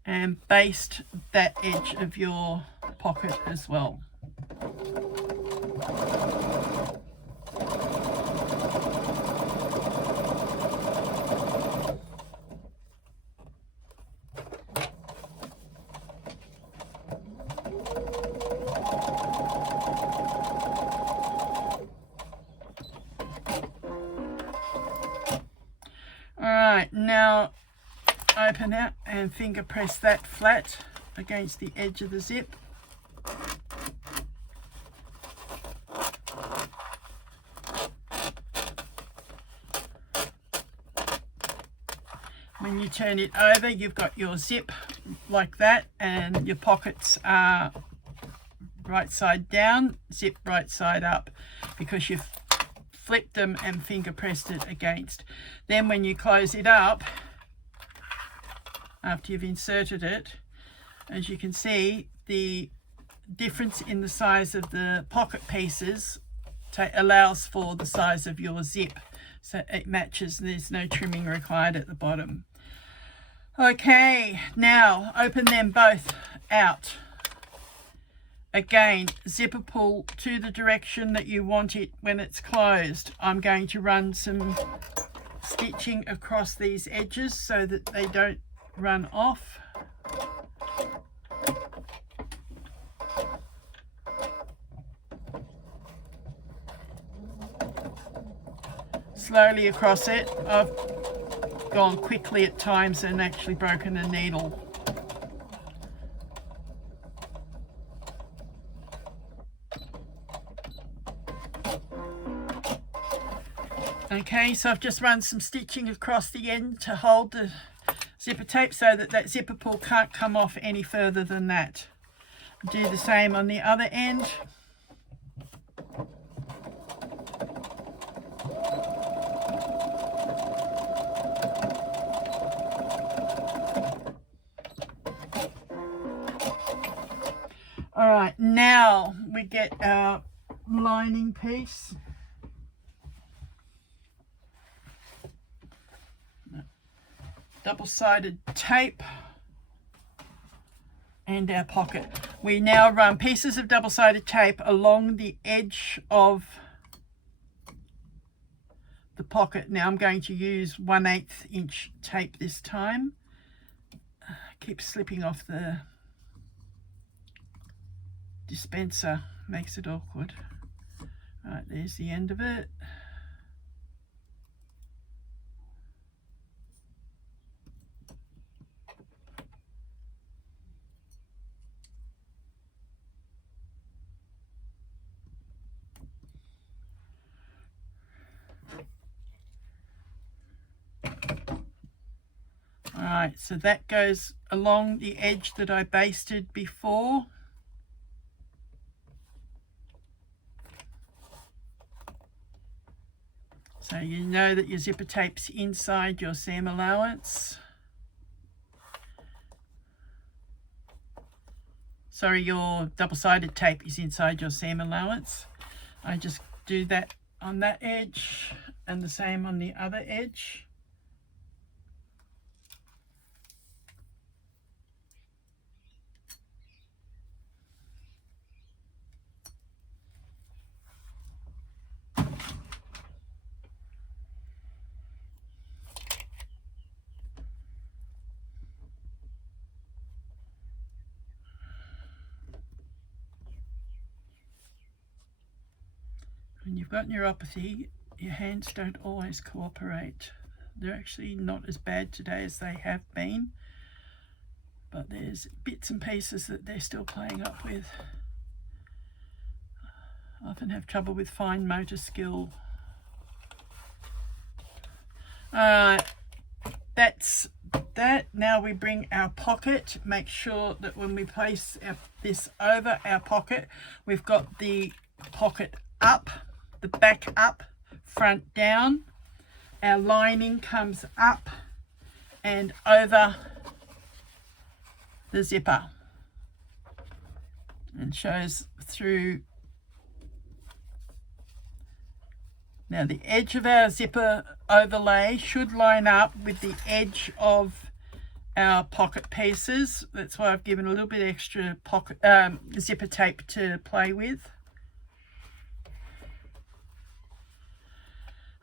And baste that edge of your pocket as well. Alright, now open out and finger press that flat against the edge of the zip. When you turn it over, you've got your zip like that, and your pockets are right side down, zip right side up, because you've flipped them and finger pressed it against. Then when you close it up, after you've inserted it, as you can see, the difference in the size of the pocket pieces allows for the size of your zip, so it matches. There's no trimming required at the bottom. Okay, now open them both out. Again, zipper pull to the direction that you want it when it's closed. I'm going to run some stitching across these edges so that they don't run off. Slowly across it. I've gone quickly at times and actually broken a needle. Okay, so I've just run some stitching across the end to hold the zipper tape so that that zipper pull can't come off any further than that. Do the same on the other end. All right, now we get our lining piece. Double-sided tape and our pocket. We now run pieces of double-sided tape along the edge of the pocket. Now I'm going to use 1/8 inch tape this time. Keep slipping off the dispenser, makes it awkward. All right, there's the end of it. Alright, so that goes along the edge that I basted before. So you know that your zipper tape's inside your seam allowance. Sorry, your double-sided tape is inside your seam allowance. I just do that on that edge and the same on the other edge. When you've got neuropathy, your hands don't always cooperate. They're actually not as bad today as they have been, but there's bits and pieces that they're still playing up with. I often have trouble with fine motor skill. Alright, that's that. Now we bring our pocket. Make sure that when we place this over our pocket, we've got the pocket up, the back up, front down. Our lining comes up and over the zipper and shows through. Now the edge of our zipper overlay should line up with the edge of our pocket pieces. That's why I've given a little bit extra pocket zipper tape to play with.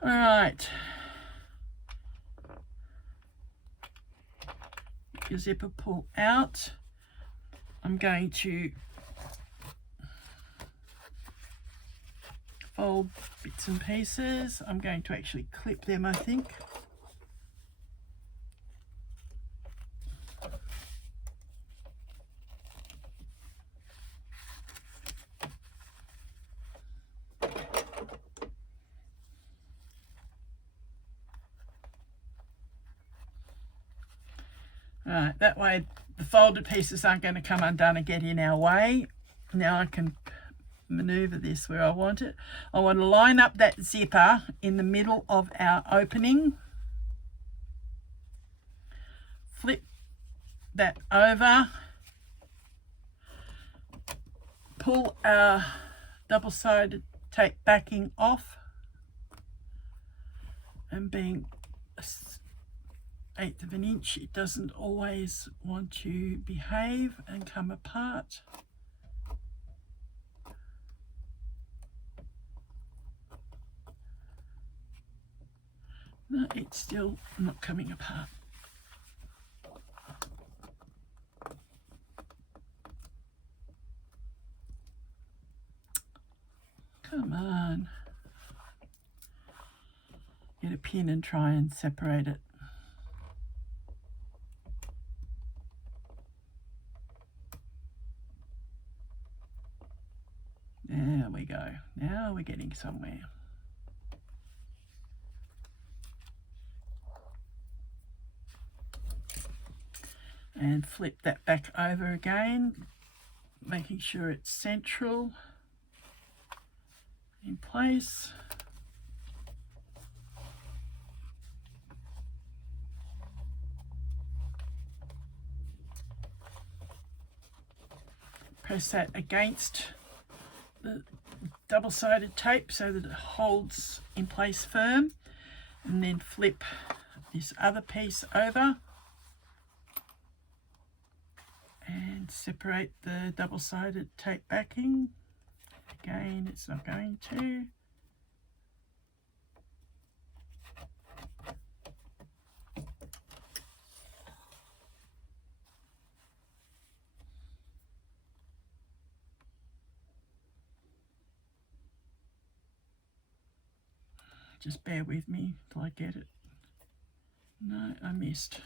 All right, your zipper pull out. I'm going to fold bits and pieces. I'm going to actually clip them, I think. Alright, that way the folded pieces aren't going to come undone and get in our way. Now I can maneuver this where I want it. I want to line up that zipper in the middle of our opening. Flip that over. Pull our double-sided tape backing off. And being 1/8 of an inch, it doesn't always want to behave and come apart. No, it's still not coming apart. Come on. Get a pin and try and separate it. There we go. Now we're getting somewhere. And flip that back over again, making sure it's central in place. Press that against the double-sided tape so that it holds in place firm, and then flip this other piece over and separate the double-sided tape backing. Again, it's not going to. Just bear with me till I get it. No, I missed.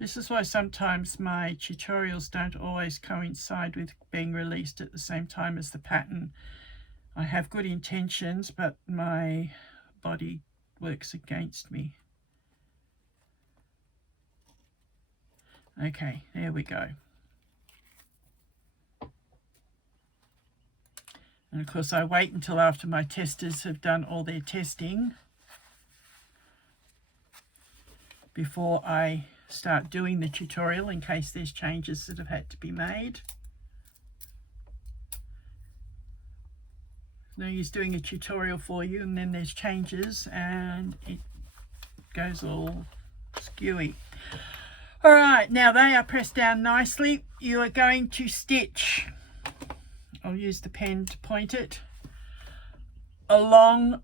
This is why sometimes my tutorials don't always coincide with being released at the same time as the pattern. I have good intentions, but my body works against me. Okay, there we go. And of course I wait until after my testers have done all their testing before I start doing the tutorial, in case there's changes that have had to be made. No use doing a tutorial for you and then there's changes and it goes all skewy. All right, now they are pressed down nicely. You are going to stitch, I'll use the pen to point it, along,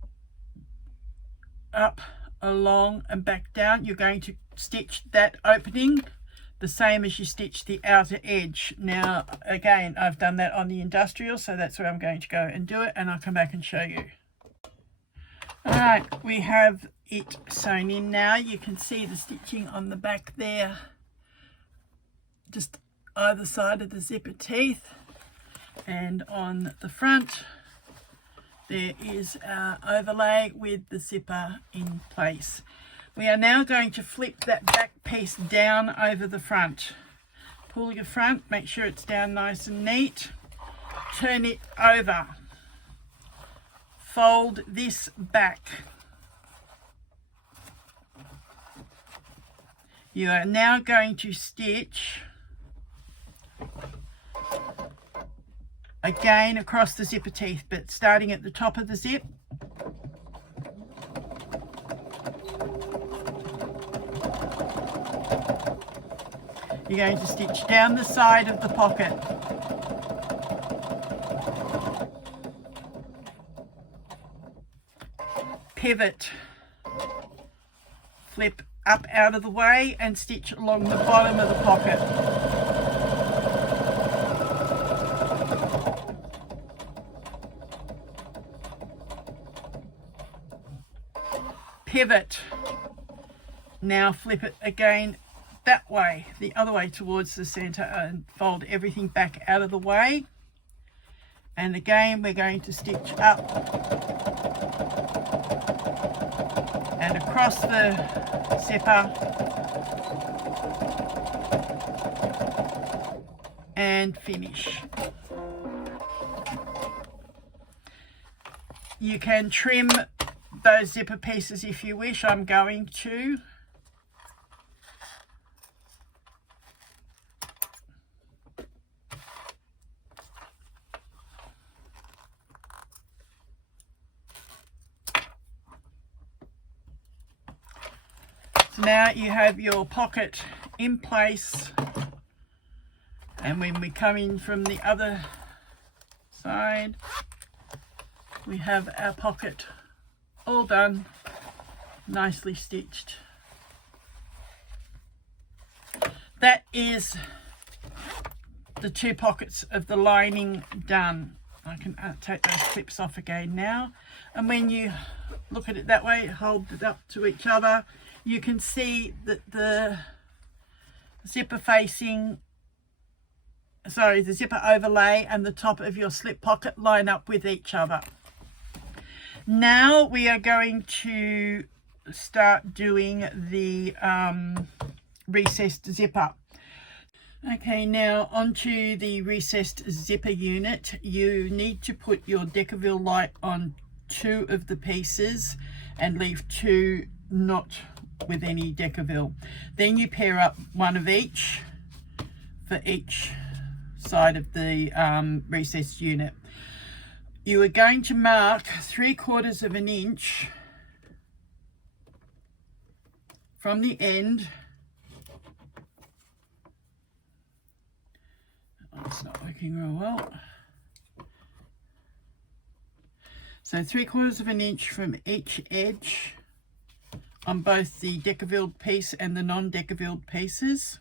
up, along and back down. You're going to stitch that opening the same as you stitch the outer edge. Now again, I've done that on the industrial, so that's where I'm going to go and do it, and I'll come back and show you. All right, we have it sewn in now. You can see the stitching on the back there, just either side of the zipper teeth, and on the front there is our overlay with the zipper in place. We are now going to flip that back piece down over the front. Pull your front, make sure it's down nice and neat, turn it over, fold this back. You are now going to stitch again across the zipper teeth, but starting at the top of the zip. You're going to stitch down the side of the pocket. Pivot, flip up out of the way and stitch along the bottom of the pocket. Pivot, now flip it again that way, the other way towards the center, and fold everything back out of the way. And again, we're going to stitch up and across the zipper and finish. You can trim those zipper pieces if you wish. I'm going to. So now you have your pocket in place, and when we come in from the other side, we have our pocket all done nicely stitched. That is the 2 pockets of the lining done. I can take those clips off again now, and when you look at it that way, hold it up to each other, you can see that the zipper overlay and the top of your slip pocket line up with each other. Now we are going to start doing the recessed zipper. Okay, now onto the recessed zipper unit. You need to put your Decaville light on 2 of the pieces and leave 2 not with any Decaville. Then you pair up 1 of each for each side of the recessed unit. You are going to mark 3/4 of an inch from the end. Oh, it's not working real well. So 3/4 of an inch from each edge on both the Decavilled piece and the non-Decavilled pieces.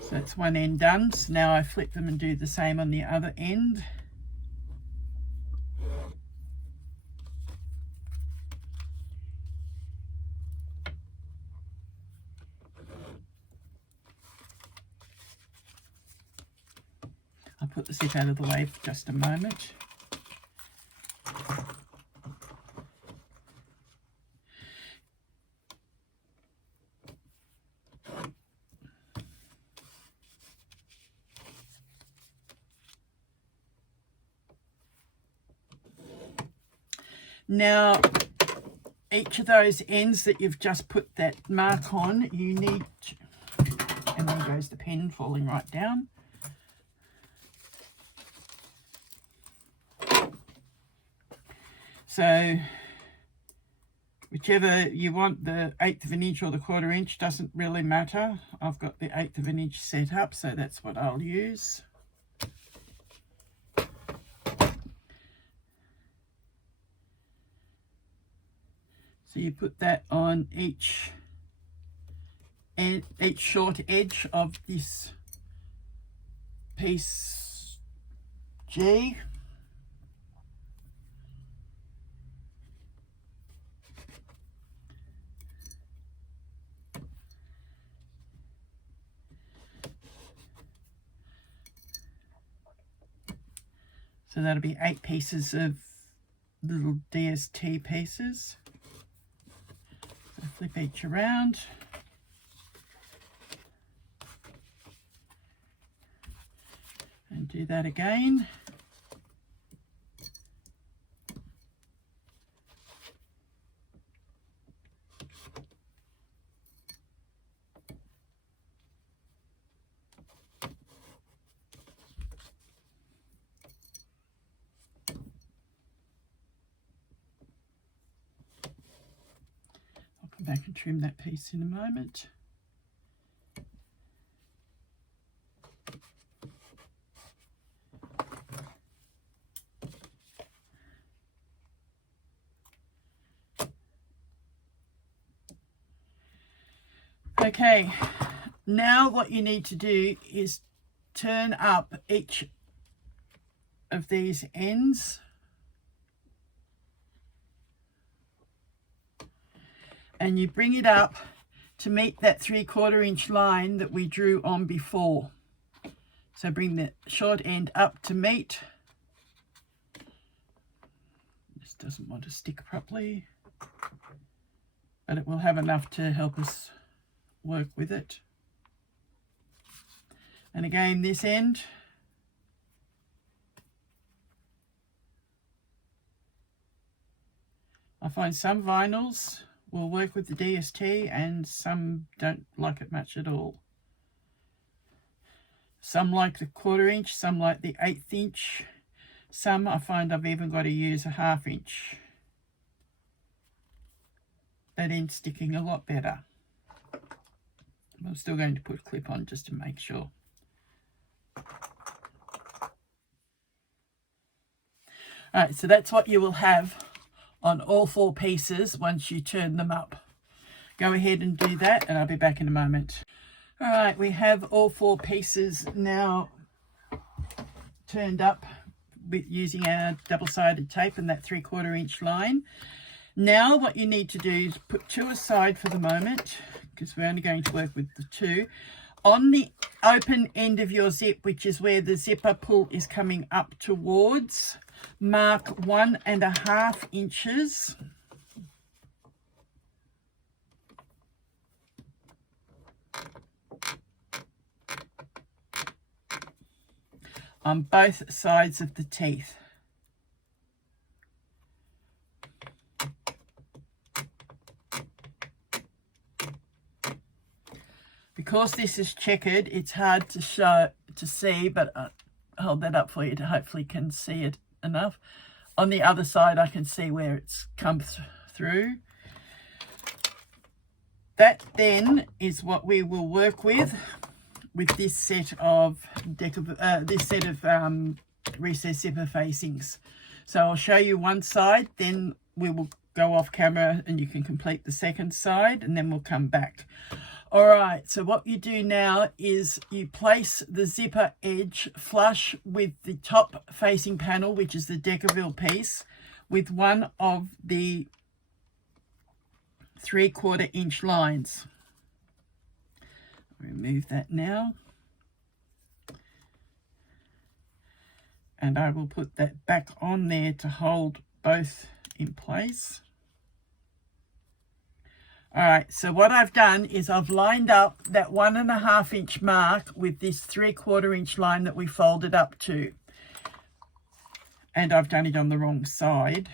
So that's one end done. So now I flip them and do the same on the other end. I'll put the zip out of the way for just a moment. Now, each of those ends that you've just put that mark on, you need to, and there goes the pen falling right down. So whichever you want, the 1/8 of an inch or the 1/4 inch, doesn't really matter. I've got the 1/8 of an inch set up, so that's what I'll use. So you put that on each short edge of this piece G. So that'll be 8 pieces of little DST pieces. So flip each around. And do that again. Back and trim that piece in a moment. Okay, now what you need to do is turn up each of these ends. And you bring it up to meet that 3/4 inch line that we drew on before. So bring the short end up to meet. This doesn't want to stick properly, but it will have enough to help us work with it. And again, this end. I find some vinyls will work with the DST and some don't like it much at all. Some like the 1/4 inch, some like the 1/8 inch. Some I find I've even got to use a 1/2 inch. that end sticking a lot better. I'm still going to put a clip on just to make sure. Alright, so that's what you will have on all 4 pieces once you turn them up. Go ahead and do that and I'll be back in a moment. Alright, we have all 4 pieces now turned up with using our double-sided tape and that 3/4 inch line. Now what you need to do is put 2 aside for the moment, because we're only going to work with the 2. On the open end of your zip, which is where the zipper pull is coming up towards, mark 1.5 inches. On both sides of the teeth. Because this is checkered, it's hard to see, but I'll hold that up for you to hopefully can see it enough. On the other side, I can see where it's come through. That then is what we will work with this set of recessed zipper facings. So I'll show you one side, then we will go off camera and you can complete the second side, and then we'll come back. All right, so what you do now is you place the zipper edge flush with the top facing panel, which is the Deckerville piece, with one of the 3/4 inch lines. Remove that now. And I will put that back on there to hold both in place. All right, so what I've done is I've lined up that 1.5 inch mark with this 3/4 inch line that we folded up to. And I've done it on the wrong side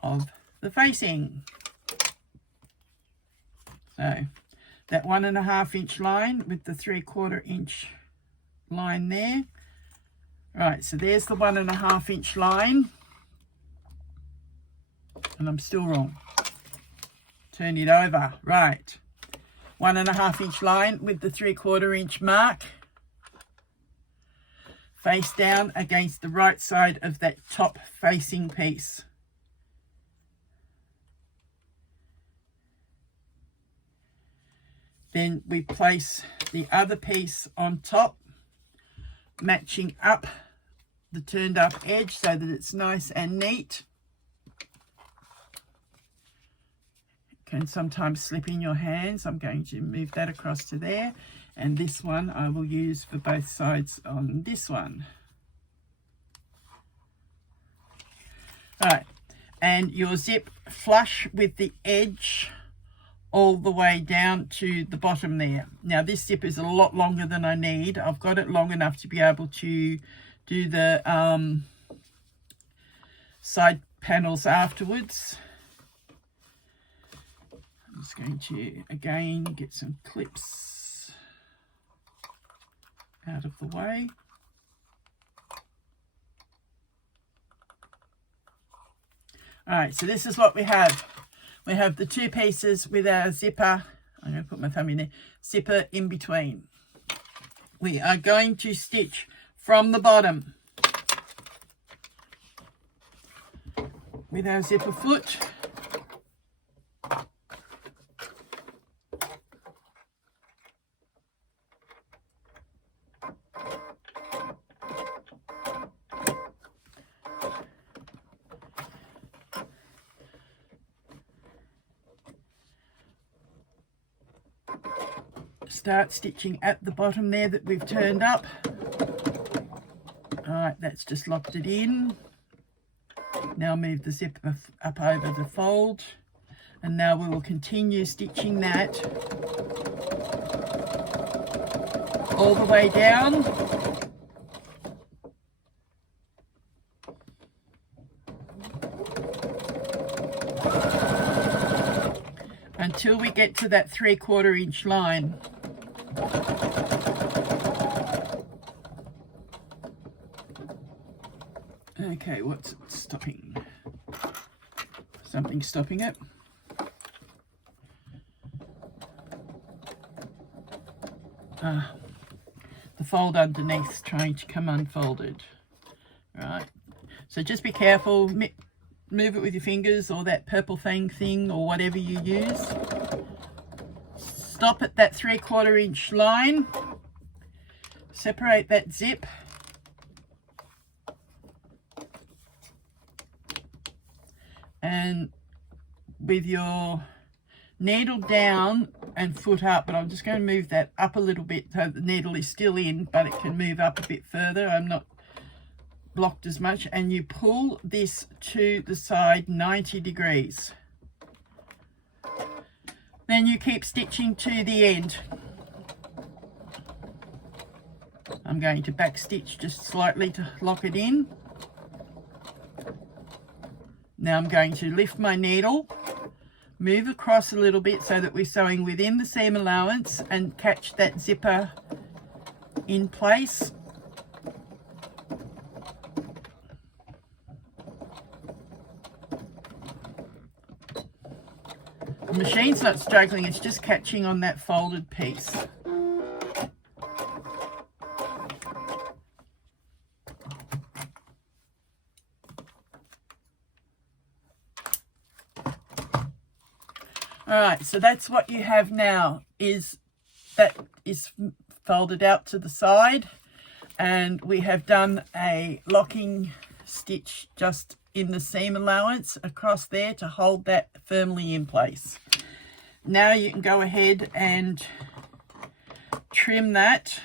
of the facing. So that 1.5 inch line with the 3/4 inch line there. Right, so there's the 1.5 inch line. And I'm still wrong. Turn it over. Right. 1.5 inch line with the 3/4 inch mark. Face down against the right side of that top facing piece. Then we place the other piece on top, matching up the turned up edge so that it's nice and neat. Can sometimes slip in your hands. I'm going to move that across to there, and this one I will use for both sides on this one. All right, and your zip flush with the edge all the way down to the bottom there. Now this zip is a lot longer than I need. I've got it long enough to be able to do the side panels afterwards. I'm just going to again get some clips out of the way. All right, so this is what we have. We have the 2 pieces with our zipper. I'm going to put my thumb in there. Zipper in between. We are going to stitch from the bottom with our zipper foot. Start stitching at the bottom there that we've turned up. All right, that's just locked it in. Now move the zip up over the fold, and now we will continue stitching that all the way down until we get to that 3/4 inch line. Okay, what's it stopping? something stopping it. The fold underneath is trying to come unfolded. Right, so just be careful, move it with your fingers or that purple thing or whatever you use. Stop at that 3/4 inch line, separate that zip, and with your needle down and foot up, but I'm just going to move that up a little bit so the needle is still in, but it can move up a bit further. I'm not blocked as much, and you pull this to the side 90 degrees. Then you keep stitching to the end. I'm going to back stitch just slightly to lock it in. Now I'm going to lift my needle, move across a little bit so that we're sewing within the seam allowance, and catch that zipper in place. The machine's not struggling, it's just catching on that folded piece. Alright, so that's what you have now, is that is folded out to the side, and we have done a locking stitch just in the seam allowance across there to hold that firmly in place. Now you can go ahead and trim that.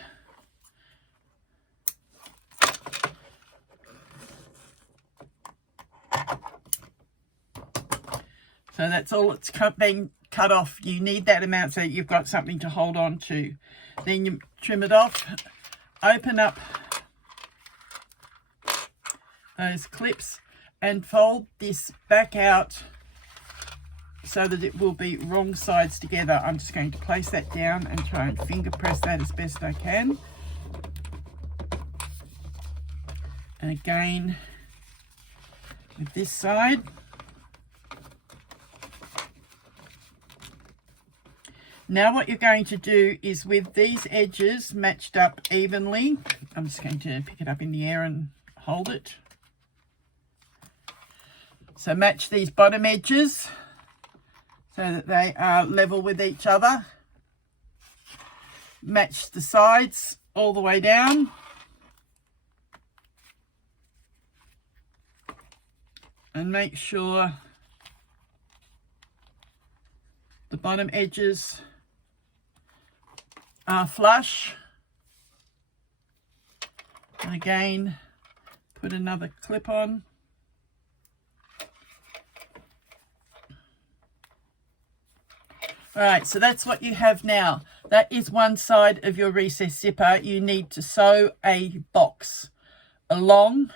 So that's all it's being cut off. You need that amount so you've got something to hold on to. Then you trim it off, open up those clips and fold this back out so that it will be wrong sides together. I'm just going to place that down and try and finger press that as best I can. And again with this side. Now what you're going to do is, with these edges matched up evenly, I'm just going to pick it up in the air and hold it. So match these bottom edges so that they are level with each other. Match the sides all the way down. And make sure the bottom edges are flush. And again, put another clip on. All right, so that's what you have now. That is one side of your recess zipper. You need to sew a box along,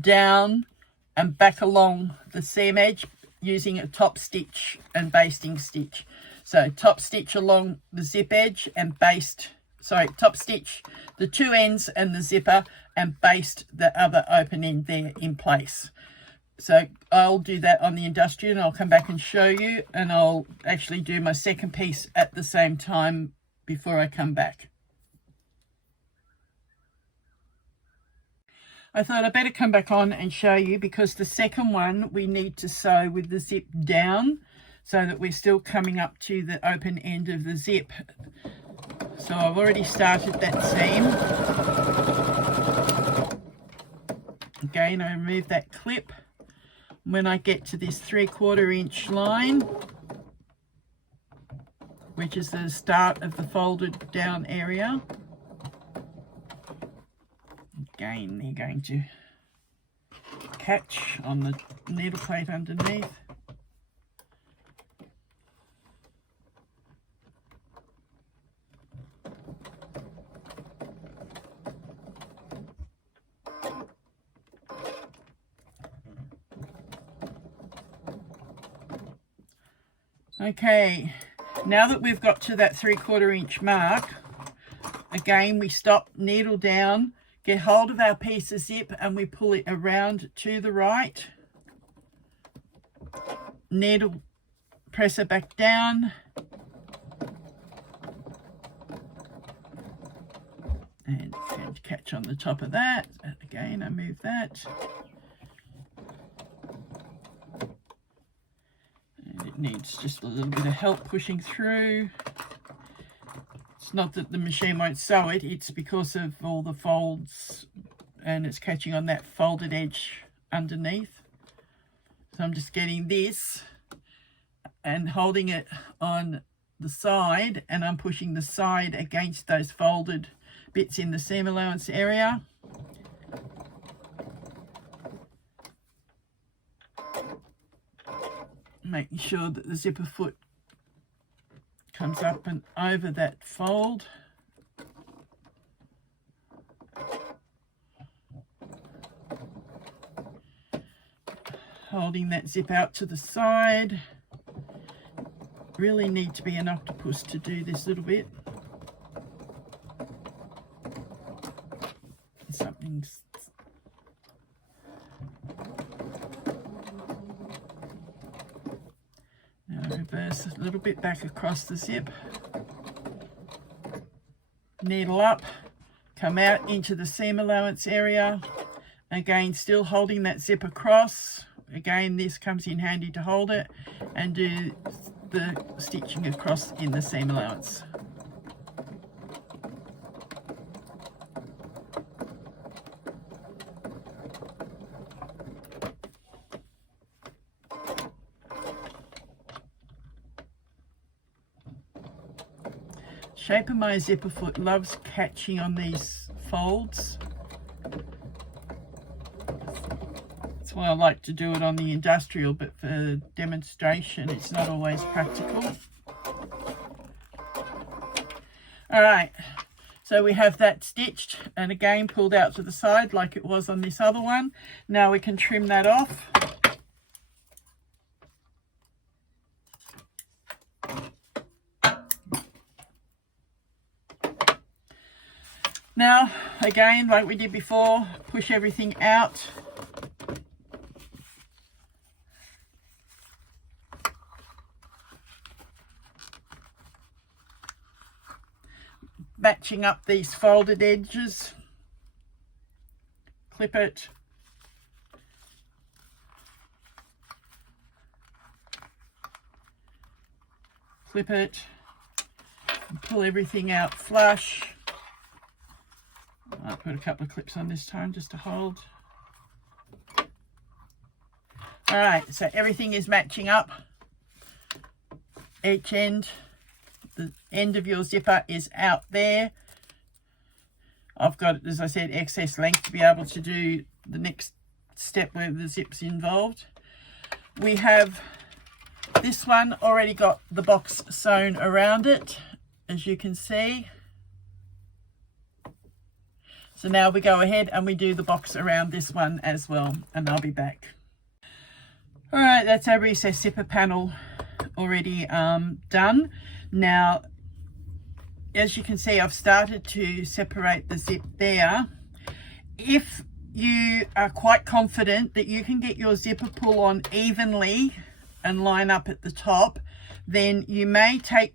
down, and back along the seam edge using a top stitch and basting stitch. So top stitch along the zip edge and top stitch the two ends and the zipper and baste the other open end there in place. So I'll do that on the industrial and I'll come back and show you, and I'll actually do my second piece at the same time before I come back. I thought I'd better come back on and show you, because the second one we need to sew with the zip down so that we're still coming up to the open end of the zip. So I've already started that seam. Again, I remove that clip. When I get to this 3/4 inch line, which is the start of the folded down area, again they're going to catch on the needle plate underneath. Okay, now that we've got to that 3/4 inch mark, again we stop, needle down, get hold of our piece of zip and we pull it around to the right needle presser back down. And catch on the top of that. Again, I move that. And it needs just a little bit of help pushing through. It's not that the machine won't sew it, it's because of all the folds and it's catching on that folded edge underneath. So I'm just getting this and holding it on the side, and I'm pushing the side against those folded bits in the seam allowance area. Making sure that the zipper foot comes up and over that fold. Holding that zip out to the side. Really need to be an octopus to do this little bit. Something's now reverse a little bit back across the zip. Needle up, come out into the seam allowance area. Again, still holding that zip across. Again, this comes in handy to hold it and do the stitching across in the seam allowance. Shape of my zipper foot loves catching on these folds. That's why I like to do it on the industrial, but for demonstration it's not always practical. All right, so we have that stitched and again pulled out to the side like it was on this other one. Now we can trim that off. Now, again, like we did before, push everything out. Matching up these folded edges. Clip it. Clip it. And pull everything out flush. I'll put a couple of clips on this time just to hold. All right, so everything is matching up. Each end, the end of your zipper is out there. I've got, as I said, excess length to be able to do the next step where the zip's involved. We have this one already got the box sewn around it, as you can see. So now we go ahead and we do the box around this one as well, and I'll be back. All right, that's our recessed zipper panel already done. Now, as you can see, I've started to separate the zip there. If you are quite confident that you can get your zipper pull on evenly and line up at the top, then you may take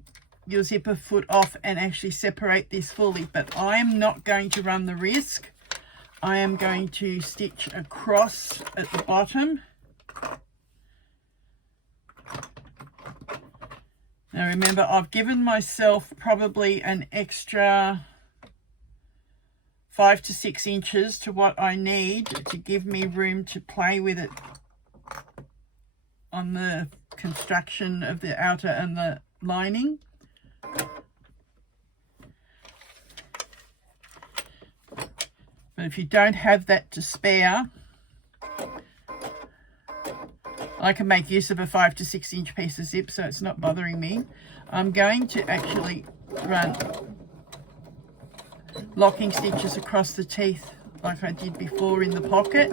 your zipper foot off and actually separate this fully, but I am not going to run the risk. I am going to stitch across at the bottom. Now remember, I've given myself probably an extra 5 to 6 inches to what I need to give me room to play with it on the construction of the outer and the lining. But if you don't have that to spare, I can make use of a 5 to 6 inch piece of zip, so it's not bothering me. I'm going to actually run locking stitches across the teeth like I did before in the pocket.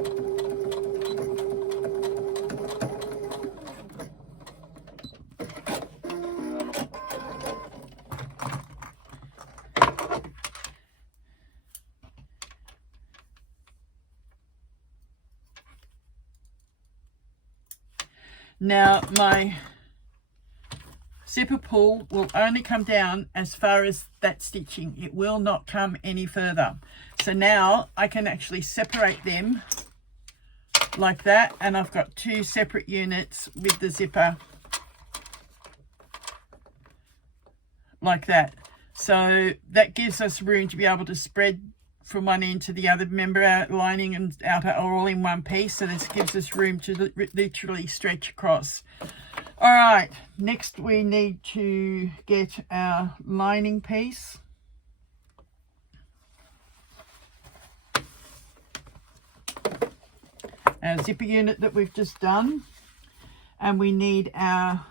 Now my zipper pull will only come down as far as that stitching. It will not come any further. So now I can actually separate them like that, and I've got two separate units with the zipper like that. So that gives us room to be able to spread from one end to the other. Remember, our lining and outer are all in one piece, so this gives us room to literally stretch across. All right, next we need to get our lining piece. Our zipper unit that we've just done, and we need our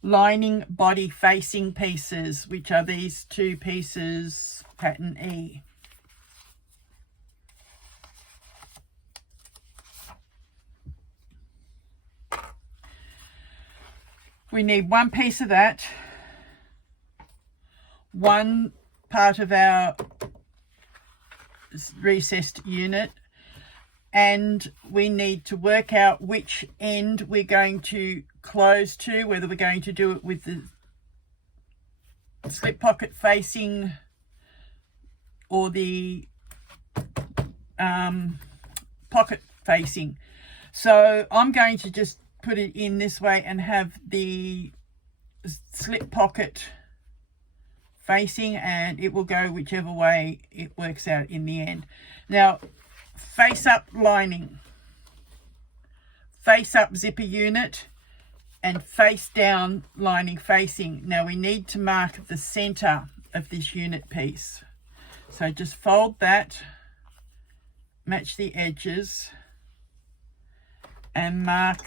lining body facing pieces, which are these two pieces, pattern E. We need one piece of that, one part of our recessed unit, and we need to work out which end we're going to close to, whether we're going to do it with the slip pocket facing or the pocket facing. So I'm going to just put it in this way and have the slip pocket facing, and it will go whichever way it works out in the end. Now, face up lining, face up zipper unit, and face down lining facing. Now we need to mark the center of this unit piece. So just fold that, match the edges, and mark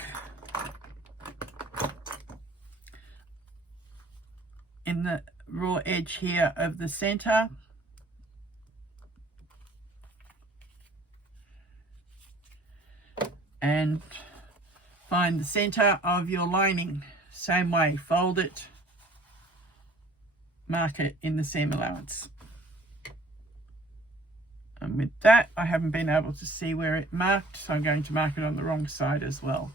in the raw edge here of the center. And find the center of your lining. Same way, fold it, mark it in the seam allowance. And with that, I haven't been able to see where it marked, so I'm going to mark it on the wrong side as well.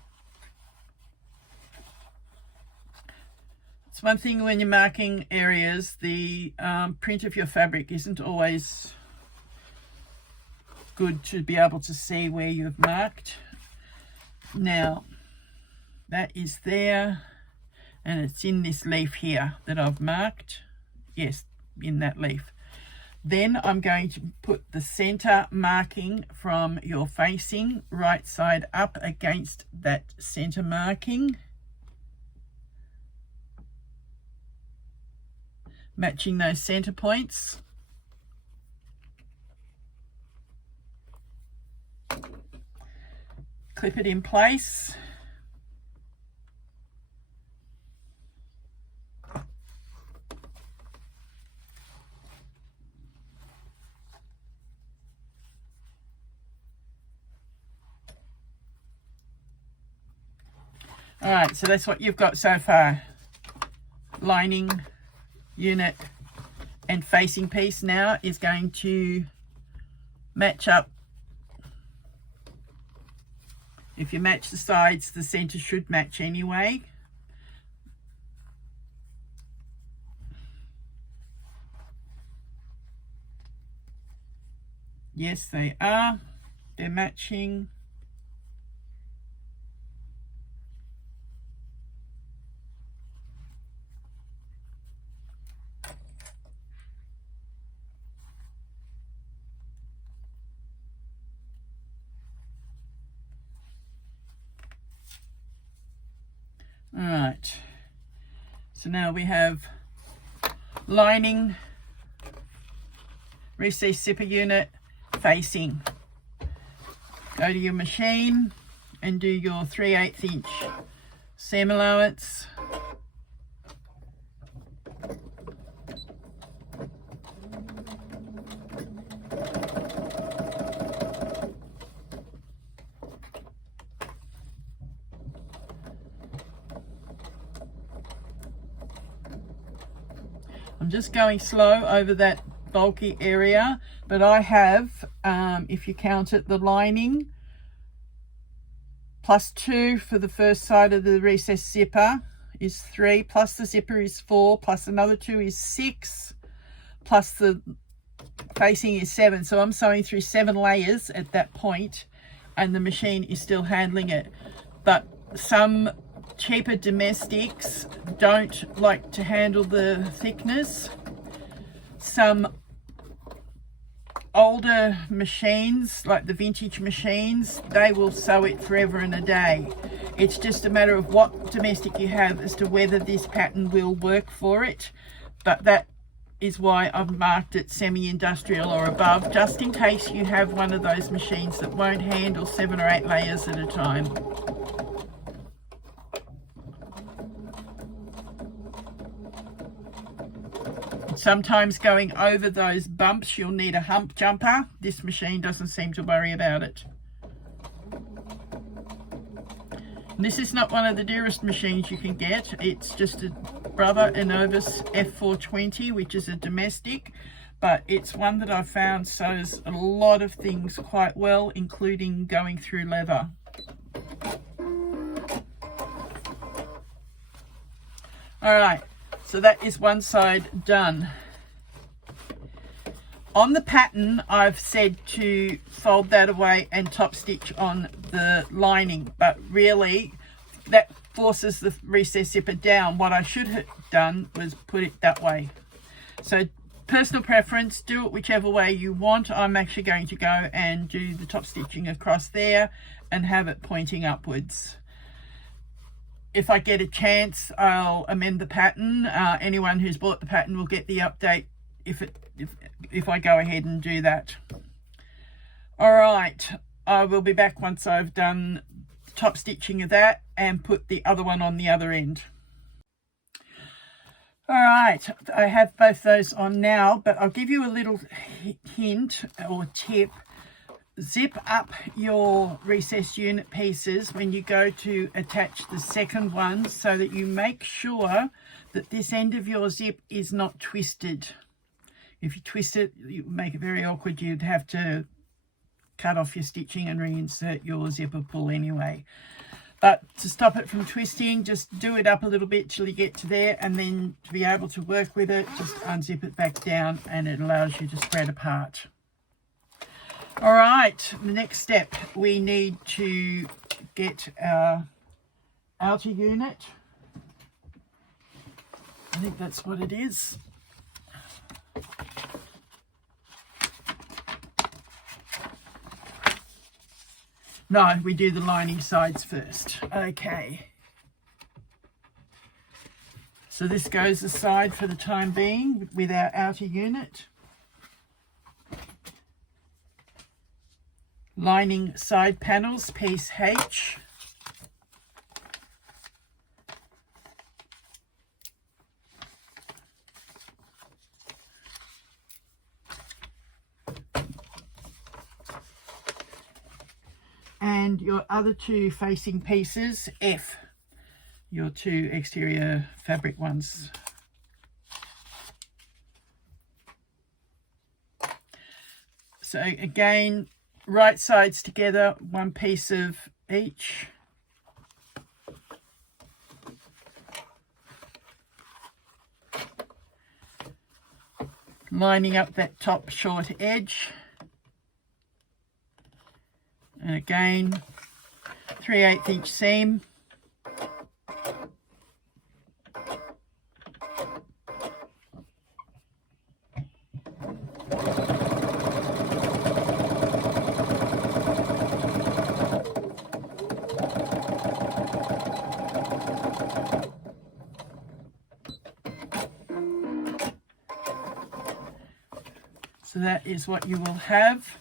It's one thing when you're marking areas, the print of your fabric isn't always good to be able to see where you've marked. Now, that is there, and it's in this leaf here that I've marked. Yes, in that leaf. Then I'm going to put the center marking from your facing right side up against that center marking, matching those center points. Clip it in place. All right, so that's what you've got so far. Lining, unit, and facing piece now is going to match up. If you match the sides, the center should match anyway. Yes, they are. They're matching. All right, so now we have lining, recessed zipper unit, facing. Go to your machine and do your 3/8 inch seam allowance. I'm just going slow over that bulky area, but I have, if you count it, the lining, plus 2 for the first side of the recessed zipper is 3, plus the zipper is 4, plus another 2 is 6, plus the facing is 7. So I'm sewing through 7 layers at that point, and the machine is still handling it. But some cheaper domestics don't like to handle the thickness. Some older machines, like the vintage machines, they will sew it forever and a day. It's just a matter of what domestic you have as to whether this pattern will work for it. But that is why I've marked it semi-industrial or above, just in case you have one of those machines that won't handle 7 or 8 layers at a time. Sometimes going over those bumps, you'll need a hump jumper. This machine doesn't seem to worry about it. And this is not one of the dearest machines you can get. It's just a Brother Enovis F420, which is a domestic, but it's one that I've found sews a lot of things quite well, including going through leather. All right. So that is one side done. On the pattern, I've said to fold that away and top stitch on the lining, but really that forces the recess zipper down. What I should have done was put it that way. So personal preference, do it whichever way you want. I'm actually going to go and do the top stitching across there and have it pointing upwards. If I get a chance, I'll amend the pattern. Anyone who's bought the pattern will get the update if I go ahead and do that. All right, I will be back once I've done top stitching of that and put the other one on the other end. All right, I have both those on now, but I'll give you a little hint or tip. Zip up your recessed unit pieces when you go to attach the second one, so that you make sure that this end of your zip is not twisted. If you twist it, you make it very awkward. You'd have to cut off your stitching and reinsert your zipper pull anyway. But to stop it from twisting, just do it up a little bit till you get to there, and then to be able to work with it, just unzip it back down and it allows you to spread apart. All right, the next step, we need to get our outer unit. I think that's what it is. No, we do the lining sides first. Okay. So this goes aside for the time being with our outer unit. Lining side panels, piece H. And your other two facing pieces, F, your two exterior fabric ones. So again, right sides together, one piece of each. Lining up that top short edge. And again, 3/8 inch seam. So that is what you will have.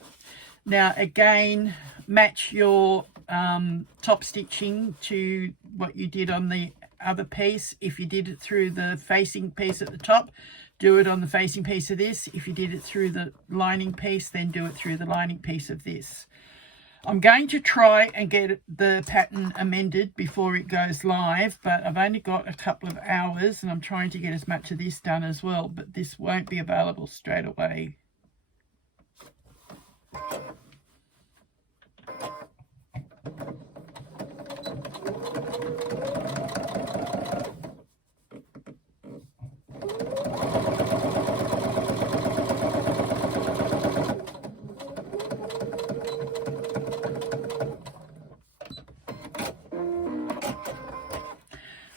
Now again, match your top stitching to what you did on the other piece. If you did it through the facing piece at the top, do it on the facing piece of this. If you did it through the lining piece, then do it through the lining piece of this. I'm going to try and get the pattern amended before it goes live, but I've only got a couple of hours and I'm trying to get as much of this done as well, but this won't be available straight away.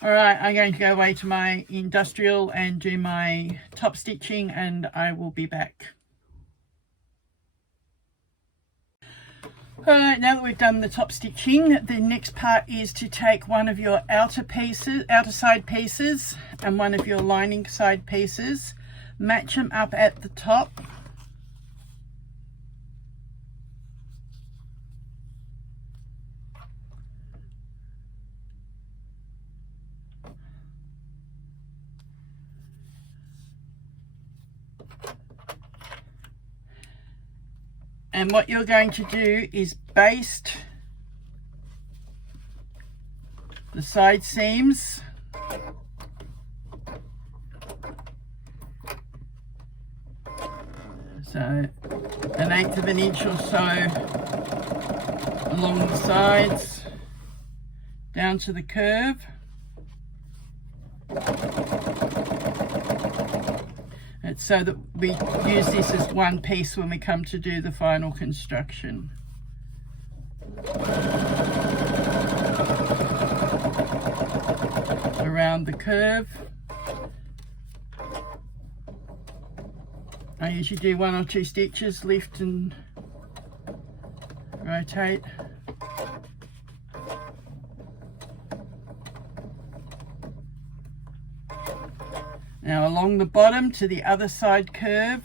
Alright, I'm going to go away to my industrial and do my top stitching, and I will be back. Alright, now that we've done the top stitching, the next part is to take one of your outer side pieces and one of your lining side pieces, match them up at the top. And what you're going to do is baste the side seams so 1/8 of an inch or so along the sides down to the curve. It's so that we use this as one piece when we come to do the final construction. Around the curve. I usually do 1 or 2 stitches, lift and rotate. Now along the bottom to the other side curve.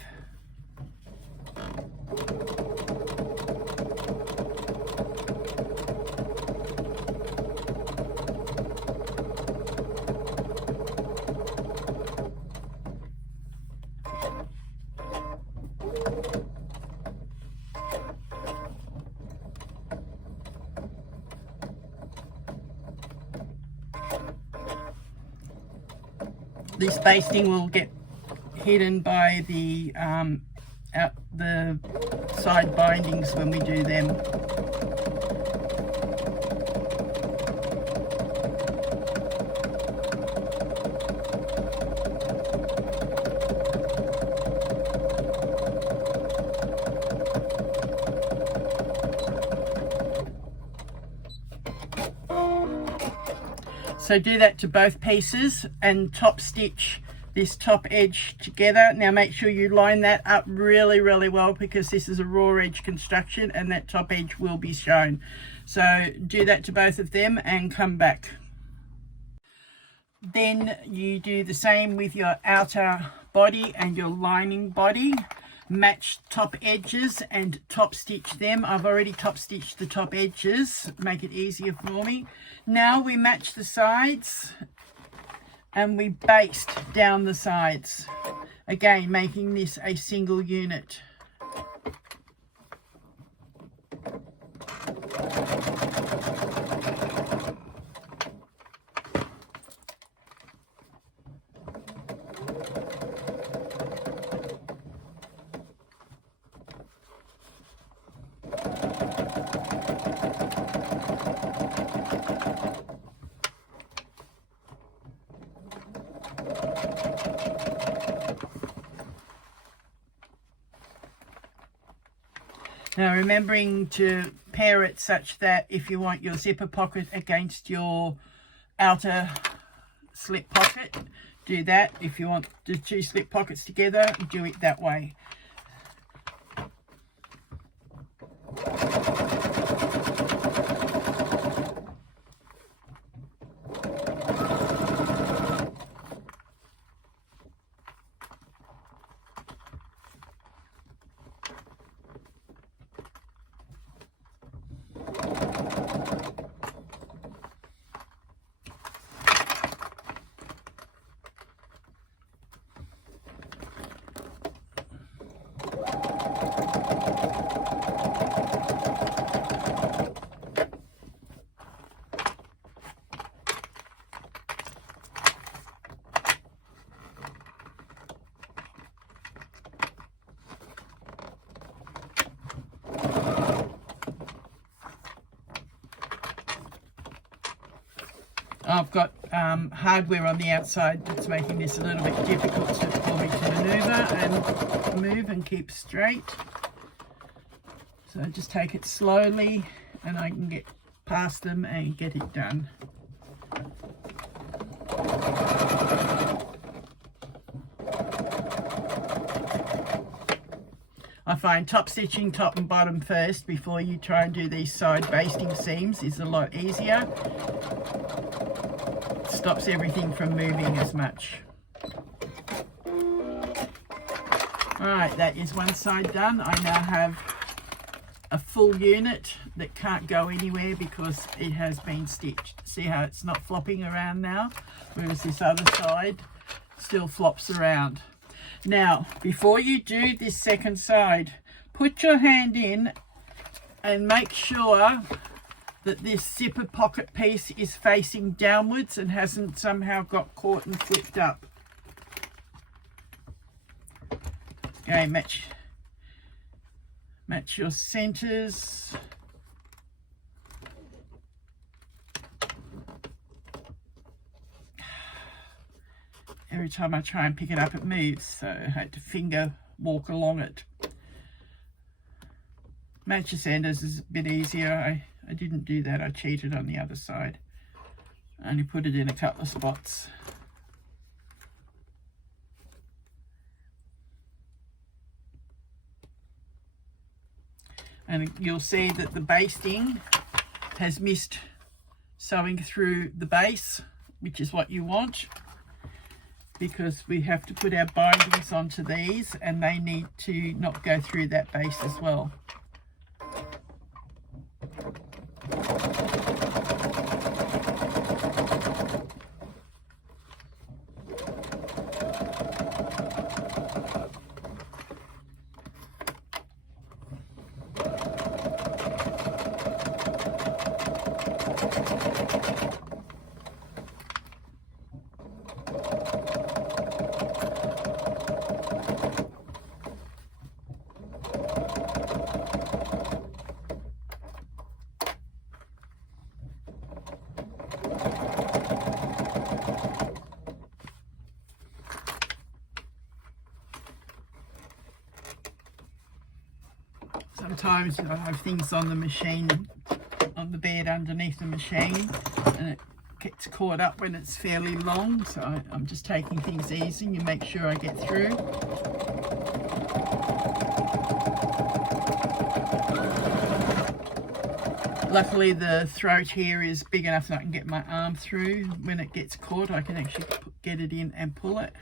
This basting will get hidden by the side bindings when we do them. So do that to both pieces and top stitch this top edge together. Now make sure you line that up really well, because this is a raw edge construction and that top edge will be shown. So do that to both of them and come back. Then you do the same with your outer body and your lining body. Match top edges and top stitch them. I've already top stitched the top edges, make it easier for me. Now we match the sides and we baste down the sides, again making this a single unit. Now remembering to pair it such that if you want your zipper pocket against your outer slip pocket, do that. If you want the 2 slip pockets together, do it that way. I've got hardware on the outside that's making this a little bit difficult for me to maneuver and move and keep straight. So just take it slowly and I can get past them and get it done. find top stitching top and bottom first before you try and do these side basting seams is a lot easier. It stops everything from moving as much. Alright, that is one side done. I now have a full unit that can't go anywhere because it has been stitched. See how it's not flopping around now, whereas this other side still flops around. Now, before you do this second side, put your hand in and make sure that this zipper pocket piece is facing downwards and hasn't somehow got caught and flipped up. Okay, match your centers. Every time I try and pick it up, it moves, so I had to finger walk along it. Match your centers is a bit easier. I didn't do that. I cheated on the other side. I only put it in a couple of spots. And you'll see that the basting has missed sewing through the base, which is what you want, because we have to put our bindings onto these and they need to not go through that base as well. Sometimes I have things on the machine, on the bed underneath the machine, and it gets caught up when it's fairly long, so I'm just taking things easy and make sure I get through. Luckily the throat here is big enough that I can get my arm through. When it gets caught, I can actually get it in and pull it.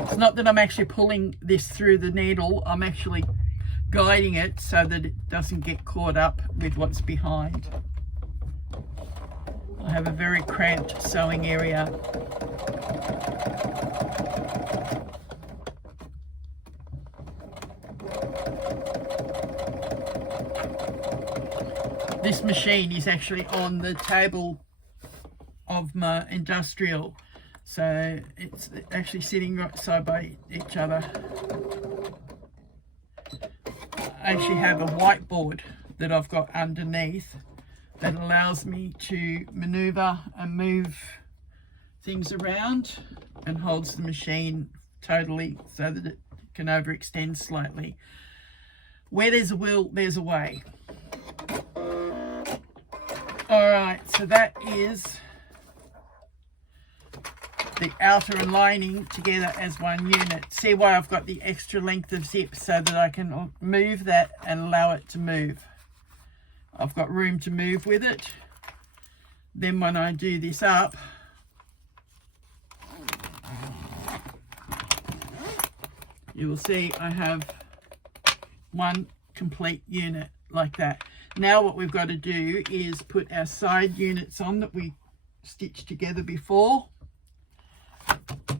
It's not that I'm actually pulling this through the needle, I'm actually guiding it so that it doesn't get caught up with what's behind. I have a very cramped sewing area. This machine is actually on the table of my industrial, so it's actually sitting right side by each other. I actually have a whiteboard that I've got underneath that allows me to maneuver and move things around and holds the machine totally so that it can overextend slightly. Where there's a will, there's a way. Alright, so that is the outer and lining together as one unit. See why I've got the extra length of zip, so that I can move that and allow it to move. I've got room to move with it. Then when I do this up, you will see I have one complete unit like that. Now what we've got to do is put our side units on that we stitched together before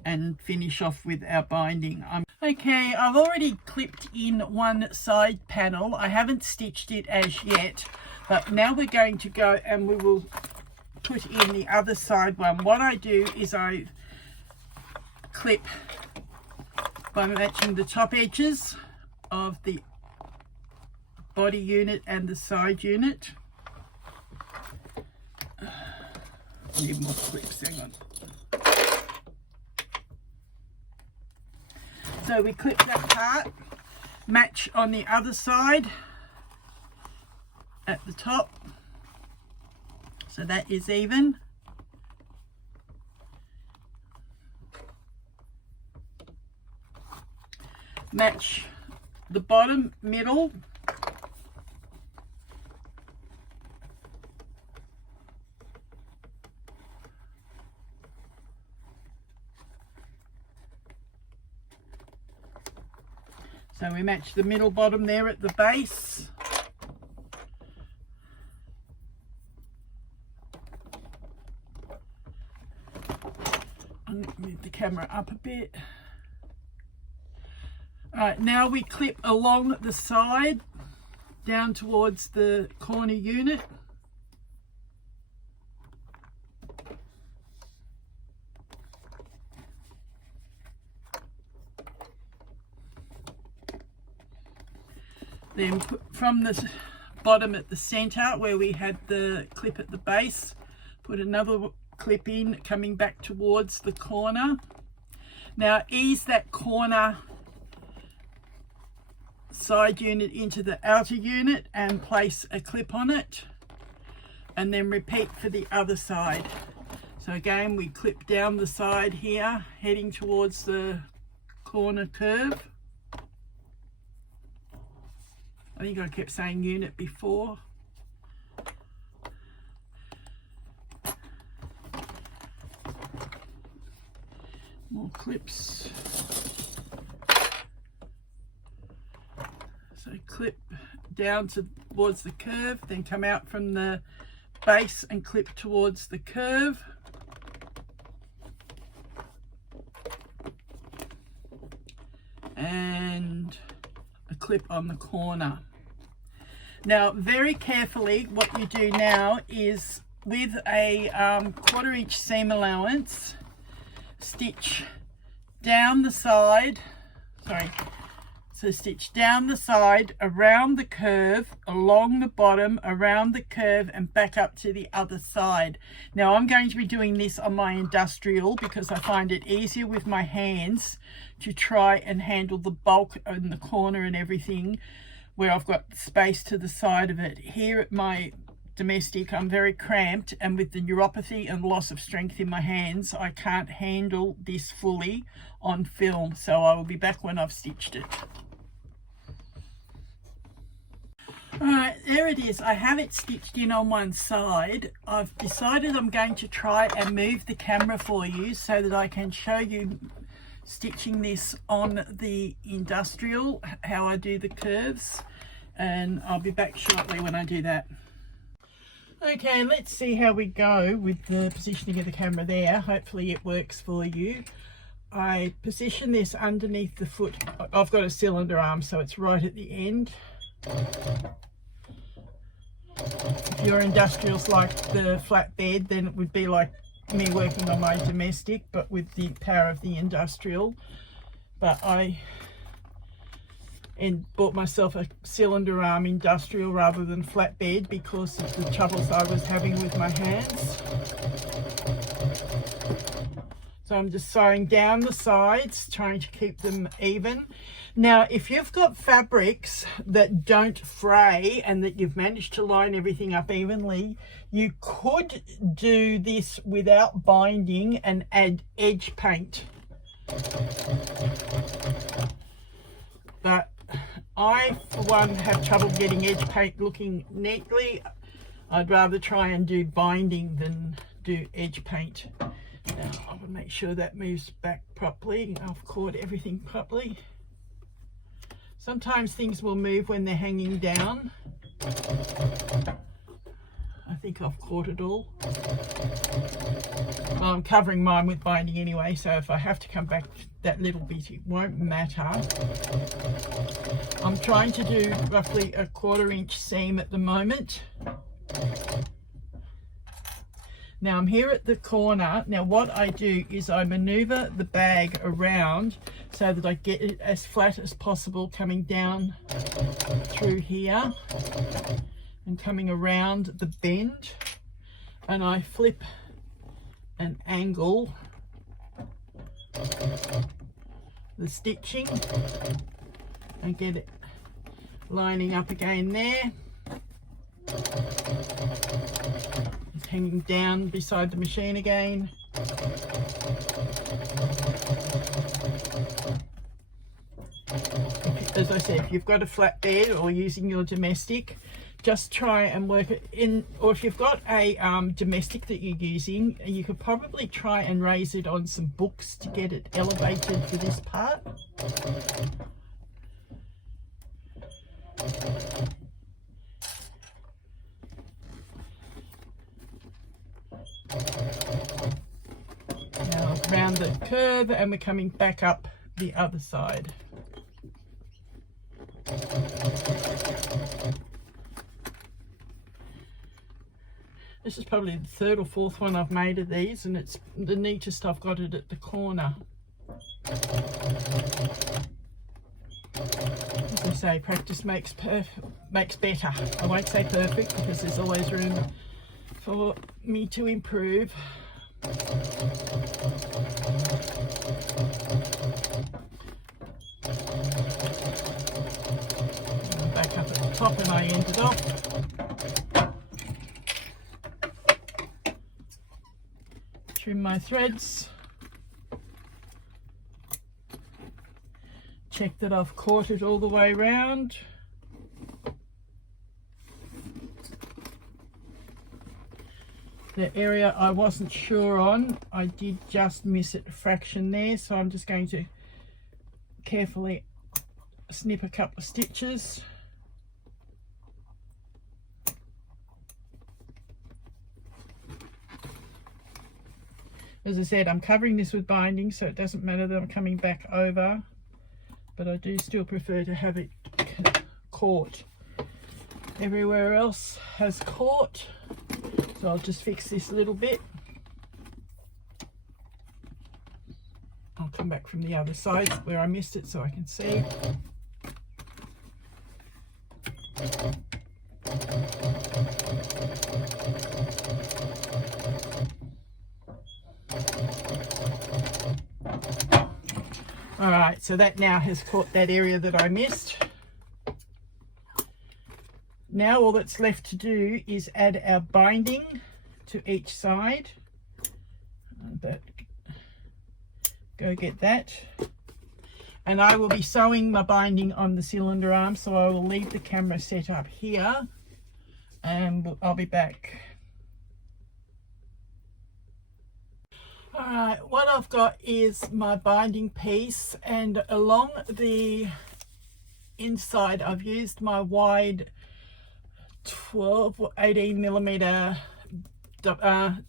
and finish off with our binding. Okay, I've already clipped in one side panel. I haven't stitched it as yet, but now we're going to go and we will put in the other side one. What I do is I clip by matching the top edges of the body unit and the side unit. Need more clips, hang on. So we clip that part, match on the other side at the top, so that is even. match the bottom, middle, so we match the middle bottom there at the base. I'm going to move the camera up a bit. Alright, now we clip along the side down towards the corner unit. Then from the bottom at the center where we had the clip at the base, put another clip in coming back towards the corner. Now ease that corner side unit into the outer unit and place a clip on it, and then repeat for the other side. So again, we clip down the side here heading towards the corner curve. I think I kept saying unit before. More clips. So clip down towards the curve, then come out from the base and clip towards the curve. And a clip on the corner. Now very carefully, what you do now is with a 1/4 inch seam allowance, stitch down the side, so stitch down the side, around the curve, along the bottom, around the curve, and back up to the other side. Now I'm going to be doing this on my industrial because I find it easier with my hands to try and handle the bulk in the corner and everything where I've got space to the side of it. Here at my domestic, I'm very cramped, and with the neuropathy and loss of strength in my hands, I can't handle this fully on film, so I will be back when I've stitched it. Alright, there it is. I have it stitched in on one side. I've decided I'm going to try and move the camera for you so that I can show you stitching this on the industrial, how I do the curves, and I'll be back shortly when I do that. Okay, let's see how we go with the positioning of the camera there. Hopefully it works for you. I position this underneath the foot. I've got a cylinder arm, so it's right at the end. If your industrial's like the flat bed, then it would be like me working on my domestic, but with the power of the industrial. But I bought myself a cylinder arm industrial rather than flatbed because of the troubles I was having with my hands. So I'm just sewing down the sides, trying to keep them even. Now, if you've got fabrics that don't fray and that you've managed to line everything up evenly, you could do this without binding and add edge paint. But I, for one, have trouble getting edge paint looking neatly. I'd rather try and do binding than do edge paint. Now, I will make sure that moves back properly. I've caught everything properly. Sometimes things will move when they're hanging down. I think I've caught it all. Well, I'm covering mine with binding anyway, so if I have to come back that little bit, it won't matter. I'm trying to do roughly a 1/4 inch seam at the moment. Now I'm here at the corner. Now what I do is I maneuver the bag around so that I get it as flat as possible, coming down through here and coming around the bend, and I flip and angle the stitching and get it lining up again there. It's hanging down beside the machine again. as I said, if you've got a flatbed or using your domestic, just try and work it in, or if you've got a domestic that you're using, you could probably try and raise it on some books to get it elevated for this part. Now round the curve, and we're coming back up the other side. This is probably the third or fourth one I've made of these, and it's the neatest I've got it at the corner. As I say, practice makes better. I won't say perfect because there's always room for me to improve. Back up at the top, and I ended off. Trim my threads. Check that I've caught it all the way around. The area I wasn't sure on, I did just miss it a fraction there, so I'm just going to carefully snip a couple of stitches. As I said, I'm covering this with binding, so it doesn't matter that I'm coming back over, but I do still prefer to have it caught. Everywhere else has caught, so I'll just fix this a little bit. I'll come back from the other side where I missed it so I can see. Alright, so that now has caught that area that I missed. Now all that's left to do is add our binding to each side. Go get that. And I will be sewing my binding on the cylinder arm, so I will leave the camera set up here and I'll be back. Alright, what I've got is my binding piece, and along the inside I've used my wide 18 millimeter double-sided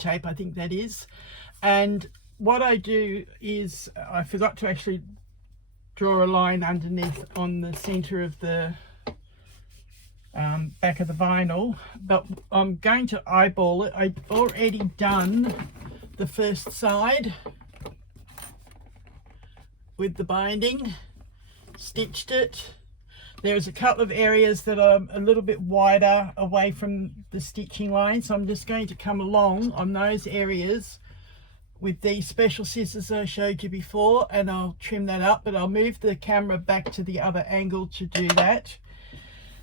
tape, I think that is. And what I do is, I forgot to actually draw a line underneath on the center of the back of the vinyl, but I'm going to eyeball it. I've already done the first side with the binding, stitched it. There's a couple of areas that are a little bit wider away from the stitching line, so I'm just going to come along on those areas with these special scissors I showed you before, and I'll trim that up, but I'll move the camera back to the other angle to do that.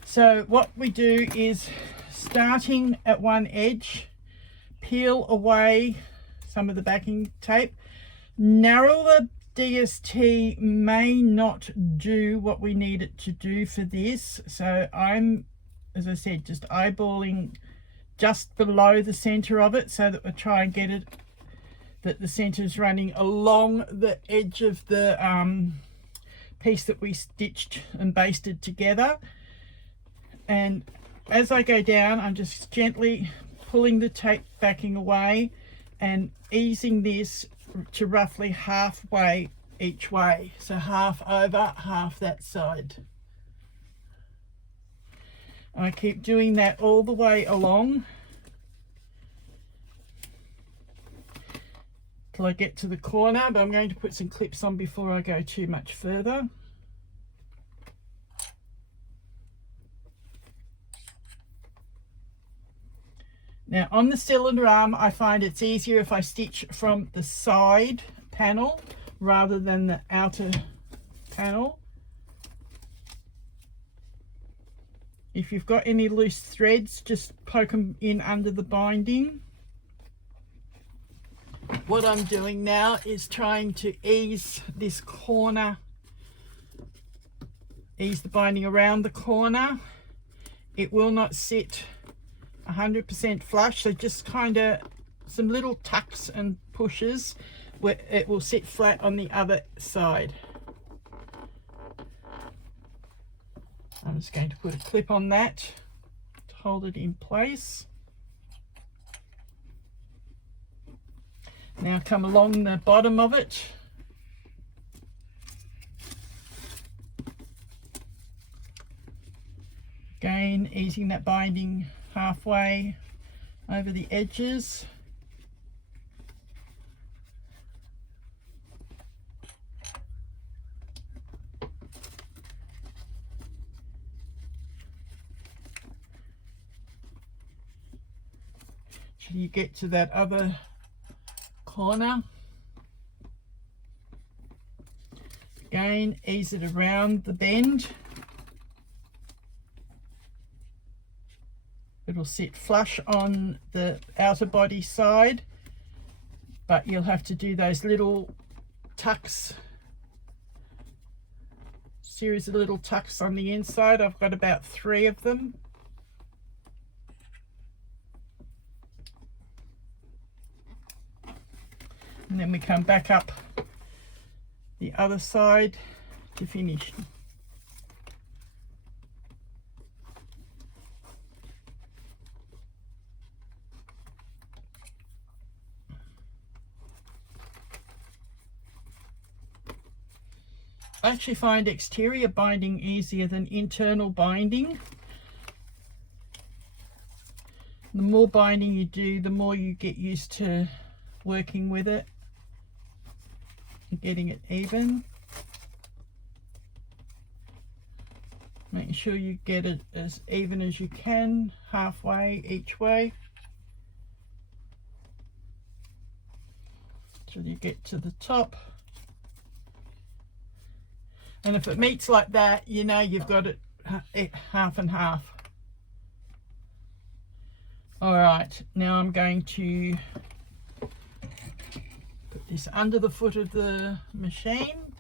So what we do is, starting at one edge, peel away some of the backing tape. Narrower DST may not do what we need it to do for this, so I'm, as I said, just eyeballing just below the center of it, so that we try and get it that the center is running along the edge of the piece that we stitched and basted together. And as I go down, I'm just gently pulling the tape backing away and easing this to roughly halfway each way, so half over, half that side. I keep doing that all the way along till I get to the corner, but I'm going to put some clips on before I go too much further. Now on the cylinder arm, I find it's easier if I stitch from the side panel rather than the outer panel. If you've got any loose threads, just poke them in under the binding. What I'm doing now is trying to ease this corner ease the binding around the corner. It will not sit 100% flush, so just kind of some little tucks and pushes where it will sit flat on the other side. I'm just going to put a clip on that to hold it in place. Now come along the bottom of it. Again, easing that binding halfway over the edges. Till you get to that other corner. Again, ease it around the bend. It'll sit flush on the outer body side, but you'll have to do those little tucks, series of little tucks on the inside. I've got about 3 of them. And then we come back up the other side to finish. I actually find exterior binding easier than internal binding. The more binding you do, the more you get used to working with it and getting it even. Making sure you get it as even as you can, halfway each way, till you get to the top. And if it meets like that, you know you've got it half and half. All right, now I'm going to put this under the foot of the machine.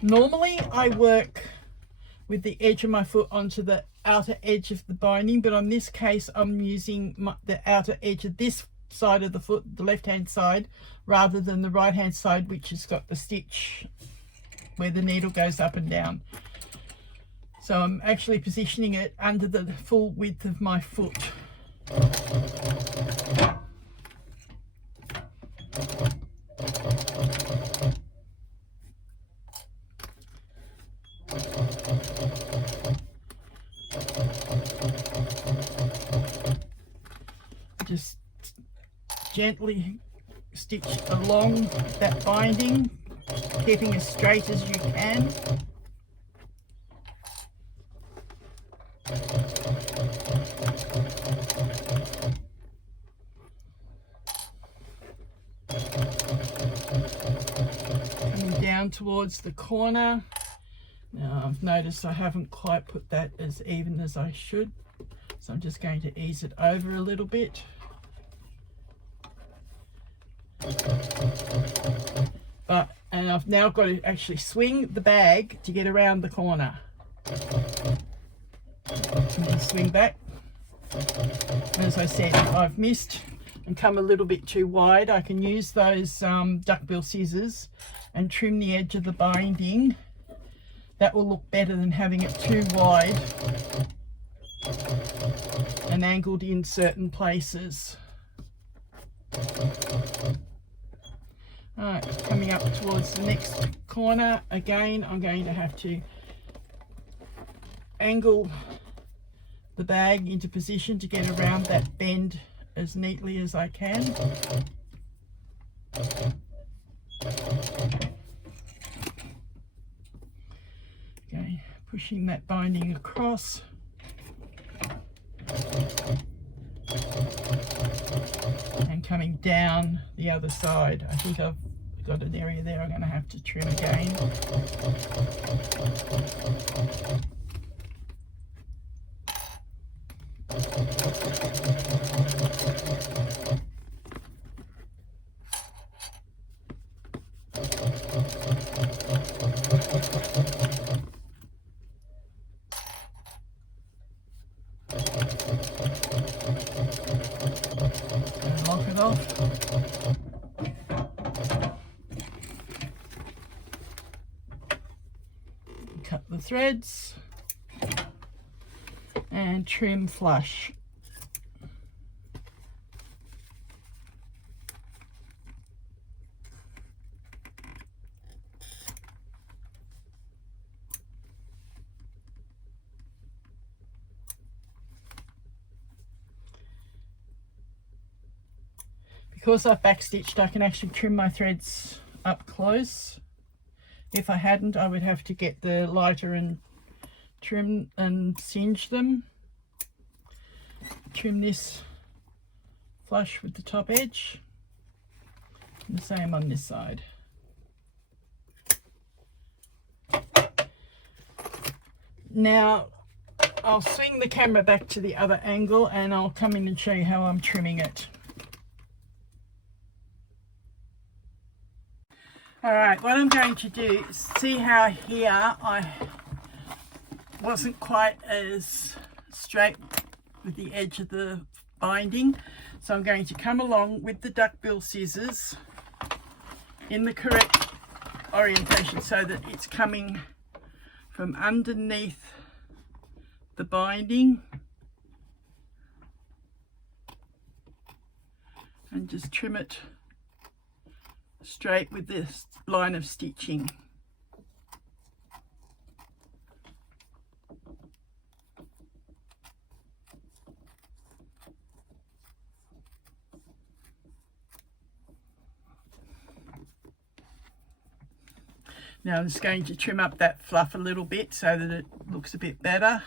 Normally I work with the edge of my foot onto the outer edge of the binding, but on this case I'm using the outer edge of this side of the foot, the left hand side, rather than the right hand side, which has got the stitch where the needle goes up and down. So I'm actually positioning it under the full width of my foot. Just gently stitch along that binding, keeping as straight as you can. Coming down towards the corner. Now I've noticed I haven't quite put that as even as I should, so I'm just going to ease it over a little bit. And I've now got to actually swing the bag to get around the corner. And then swing back. And as I said, if I've missed and come a little bit too wide, I can use those duckbill scissors and trim the edge of the binding. That will look better than having it too wide and angled in certain places. Alright, coming up towards the next corner, again I'm going to have to angle the bag into position to get around that bend as neatly as I can. Okay, pushing that binding across. And coming down the other side. I think I've got an area there I'm going to have to trim again. the threads and trim flush. Because I've backstitched, I can actually trim my threads up close. If I hadn't, I would have to get the lighter and trim and singe them. Trim this flush with the top edge. And the same on this side. Now, I'll swing the camera back to the other angle and I'll come in and show you how I'm trimming it. Alright, what I'm going to do is see how here I wasn't quite as straight with the edge of the binding. So I'm going to come along with the duckbill scissors in the correct orientation so that it's coming from underneath the binding. And just trim it straight with this line of stitching. Now I'm just going to trim up that fluff a little bit so that it looks a bit better,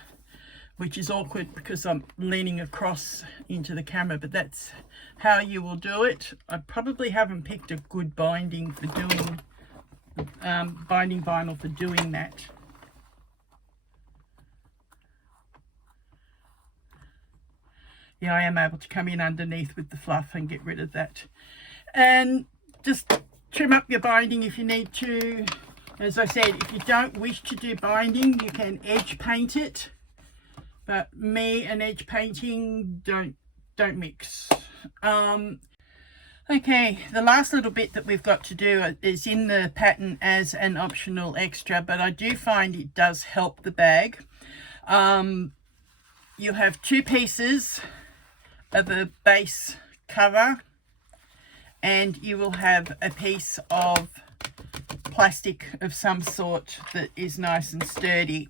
which is awkward because I'm leaning across into the camera, but that's how you will do it. I probably haven't picked a good binding for doing, binding vinyl for doing that. Yeah, I am able to come in underneath with the fluff and get rid of that. And just trim up your binding if you need to. As I said, if you don't wish to do binding, you can edge paint it. But me and edge painting don't mix. Okay, the last little bit that we've got to do is in the pattern as an optional extra, but I do find it does help the bag. You'll have two pieces of a base cover, and you will have a piece of plastic of some sort that is nice and sturdy.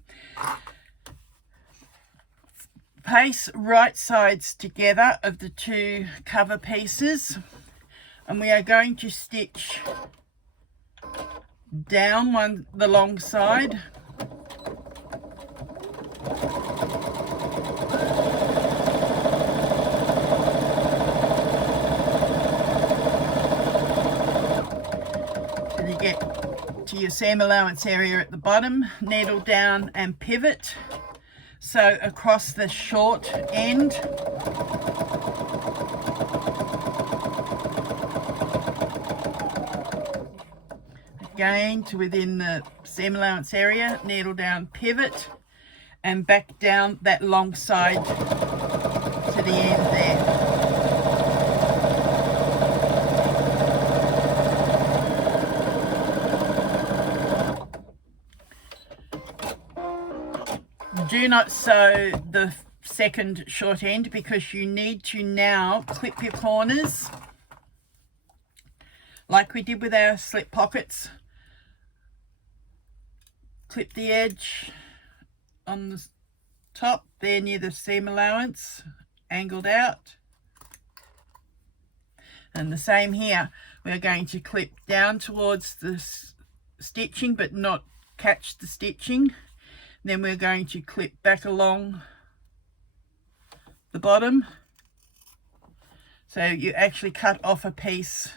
Place right sides together of the two cover pieces, and we are going to stitch down the long side till you get to your seam allowance area at the bottom. Needle down and pivot. So across the short end, again to within the seam allowance area, needle down, pivot, and back down that long side to the end there. Do not sew the second short end because you need to now clip your corners like we did with our slip pockets. Clip the edge on the top there near the seam allowance, angled out. And the same here, we're going to clip down towards the stitching but not catch the stitching. Then we're going to clip back along the bottom, so you actually cut off a piece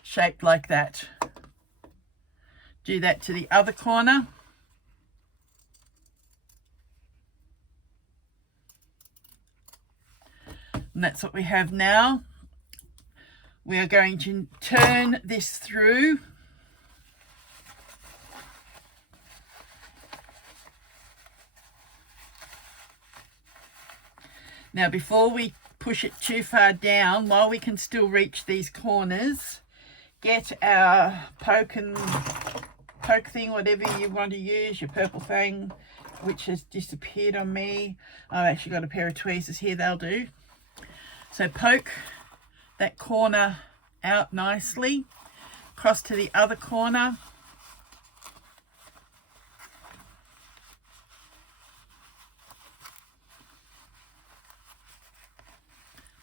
shaped like that. Do that to the other corner. And that's what we have now. We are going to turn this through. Now, before we push it too far down, while we can still reach these corners, get our poke and poke thing, whatever you want to use, your purple thing, which has disappeared on me. I've actually got a pair of tweezers here, they'll do. So poke that corner out nicely, cross to the other corner.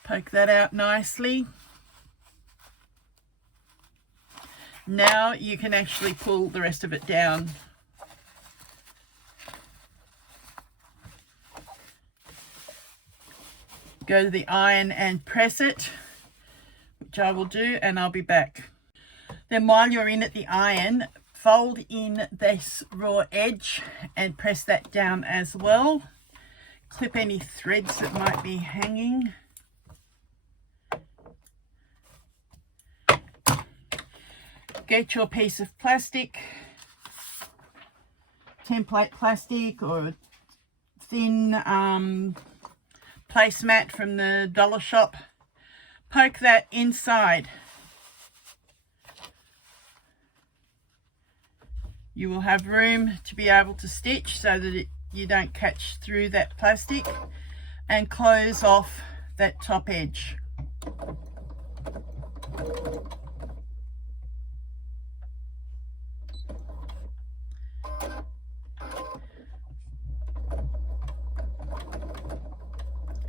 Poke that out nicely. Now you can actually pull the rest of it down. Go to the iron and press it, which I will do, and I'll be back. Then while you're in at the iron, fold in this raw edge and press that down as well. Clip any threads that might be hanging. Get your piece of plastic, template plastic or thin placemat from the dollar shop. Poke that inside. You will have room to be able to stitch so that you don't catch through that plastic, and close off that top edge.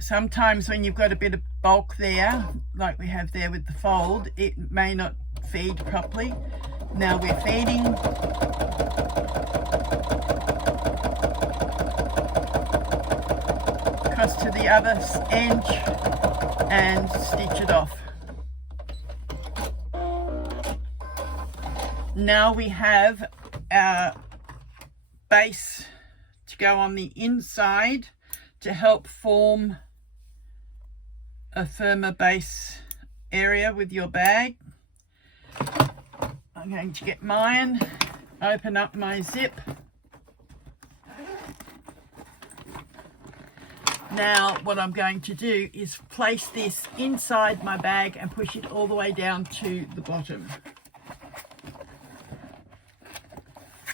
Sometimes when you've got a bit of bulk there, like we have there with the fold, it may not feed properly. Now we're feeding. Cross to the other edge and stitch it off. Now we have our base to go on the inside to help form a firmer base area with your bag. I'm going to get mine, open up my zip. Now what I'm going to do is place this inside my bag and push it all the way down to the bottom.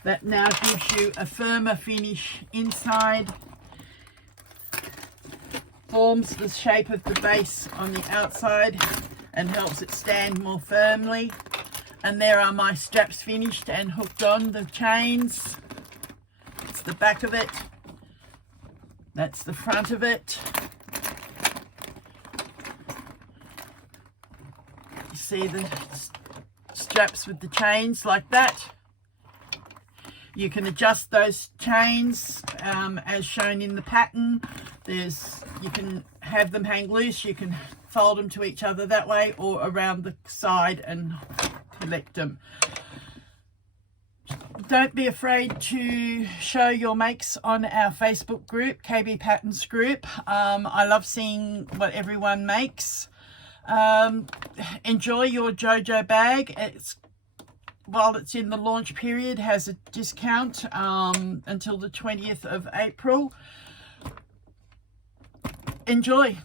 That now gives you a firmer finish inside. Forms the shape of the base on the outside and helps it stand more firmly. And there are my straps finished and hooked on the chains. It's the back of it. That's the front of it. You see the straps with the chains like that. You can adjust those chains as shown in the pattern. You can have them hang loose, you can fold them to each other that way, or around the side and collect them. Don't be afraid to show your makes on our Facebook group, KB Patterns group. I love seeing what everyone makes. Enjoy your JoJo bag. While it's in the launch period, has a discount until the 20th of April. Enjoy.